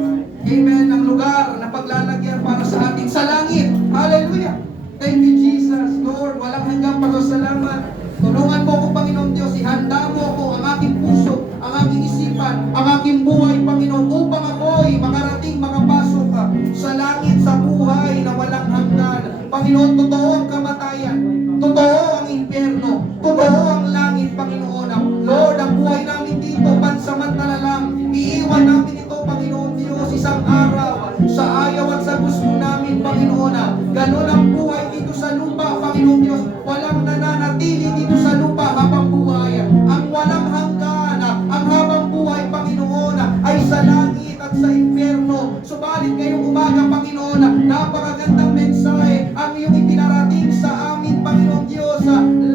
amen, ang lugar na paglalagyan para sa atin sa langit. Hallelujah! Thank you, Jesus. Lord, walang hanggang pasasalamat. Tulungan mo ako, Panginoon Diyos. Ihanda mo ako, ang aking puso, ang aking isipan, ang aking buhay, Panginoon, upang ako'y makarating, makapasok sa langit, sa buhay na walang hanggan. Panginoon, totoo ang kamatayan. Totoo ang impyerno. Totoo ang langit, Panginoon. Lord, ang buhay namin dito, pansamantala lang. Iiwan namin ito, Panginoon Diyos, isang araw. Sa ayaw at sa gusto namin, Panginoon. Ganon ang buhay dito sa lupa, Panginoon Diyos. Walang nananatili dito sa lupa habang buhay. Ang walang hanggan, ang habang buhay, Panginoon, ay sa langit at sa impyerno. Subalit ngayong umaga, Panginoon, napakagandang mensahe ang iyong ipinarating sa amin, Panginoon Diyos.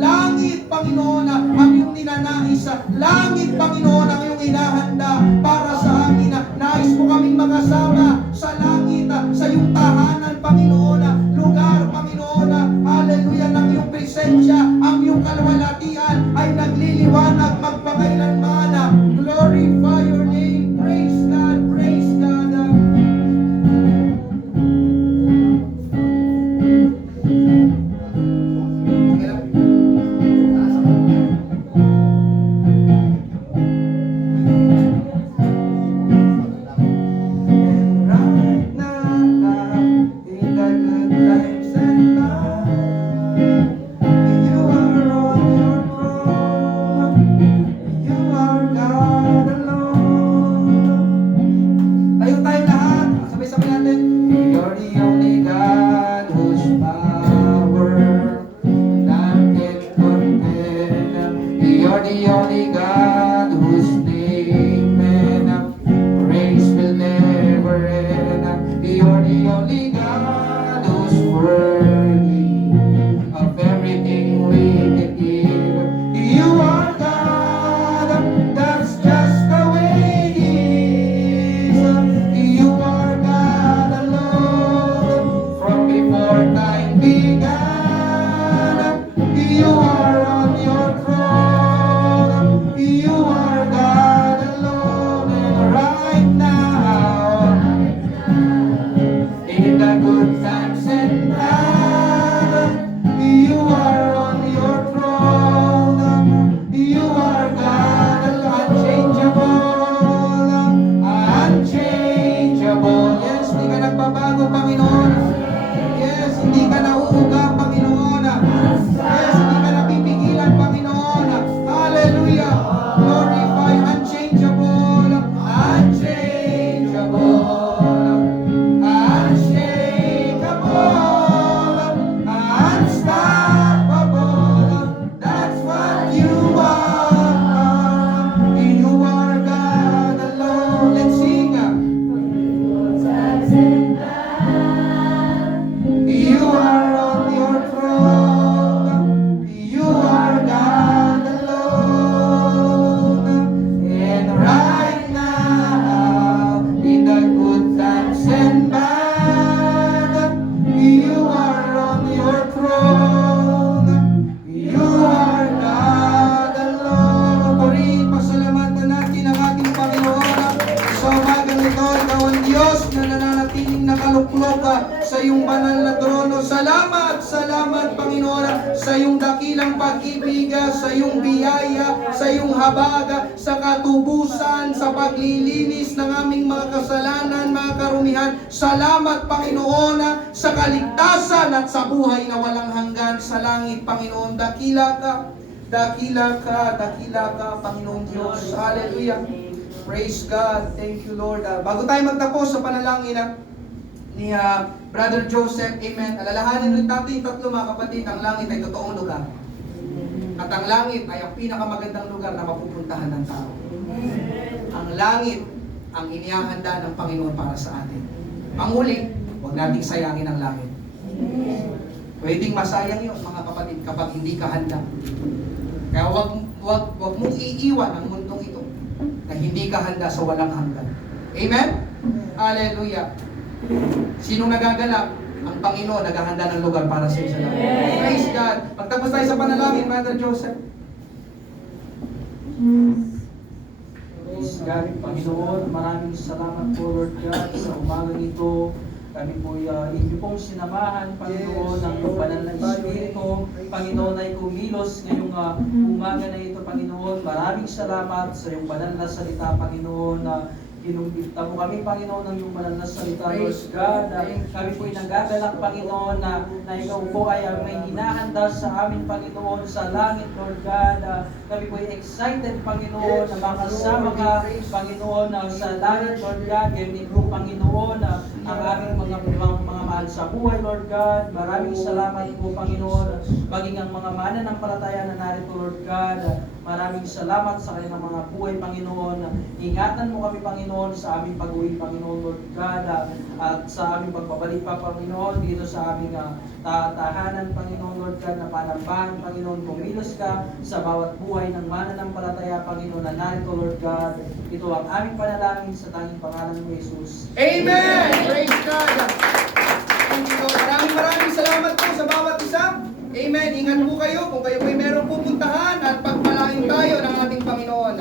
Langit, Panginoon, ang iyong ninanais. Langit, Panginoon, ang iyong inahanda para sa amin. Nais mo kaming makasama sa langit, sa iyong tahanan, Panginoon. Lugar, Panginoon, hallelujah, ng iyong presensya, ang iyong kalwalatian ay nagliliwanag magpakailanman. Glorify your name. Praise God, praise God. Sa iyong banal na trono. Salamat, salamat, Panginoon, sa iyong dakilang pag-ibig, sa iyong biyaya, sa iyong habag, sa katubusan, sa paglilinis ng aming mga kasalanan, mga karumihan. Salamat, Panginoon, sa kaligtasan at sa buhay na walang hanggan sa langit, Panginoon. Dakila ka, dakila ka, dakila ka, Panginoon Diyos. Hallelujah. Praise God. Thank you, Lord. Bago tayo magtapos sa panalangin ni Brother Joseph, amen. Alalahanin rin natin tatlo, mga kapatid, ang langit ay totoong lugar. At ang langit ay ang pinakamagandang lugar na mapupuntahan ng tao. Ang langit ang inihahanda ng Panginoon para sa atin. Panghuli, huwag nating sayangin ang langit. Pwedeng masayang yun, mga kapatid, kapag hindi ka handa. Kaya huwag mong iiwan ang mundong ito na hindi ka handa sa walang hanggan. Amen? Hallelujah. Sinong nagagalak? Ang Panginoon naghahanda ng lugar para sa iyo sa langit. Praise God. Pagtapos tayo sa panalangin, Brother Joseph. Praise God, Panginoon. Maraming salamat po, Lord God, sa umagang ito. Kami po inyo pong sinamahan, Panginoon, ng iyong banal na Espiritu. Panginoon ay kumilos ngayong umaga na ito, Panginoon. Maraming salamat sa iyong banal na salita, Panginoon, na inumbita mo kami, Panginoon, ng iyong banal na salita, Lord God. Kami po ay nagagalak, Panginoon, na ikaw po ay may hinahanda sa amin, Panginoon, sa langit, Lord God. Kami po ay excited, Panginoon, na makasama ka, Panginoon, sa langit, Lord God. Ngayon po, Panginoon, ang aming mga mahal sa buhay, Lord God. Maraming salamat po, Panginoon. Maging ang mga mananampalataya na narito, Lord God. Maraming salamat sa kanilang mga buhay, Panginoon. Ingatan mo kami, Panginoon, sa aming pag-uwi, Panginoon, Lord God. At sa aming pagbabalik pa, Panginoon, dito sa aming tahanan, Panginoon, Lord God, na panambahan, Panginoon. Kumilos ka sa bawat buhay ng mananampalataya, Panginoon, na narito, Lord God. Ito ang aming panalangin sa tanging pangalan mo, Jesus. Amen! Praise God! Thank you, Lord. Maraming salamat po sa bawat isa. Amen. Ingat po kayo kung kayo po'y merong pupuntahan at pagpalain tayo ng ating Panginoon.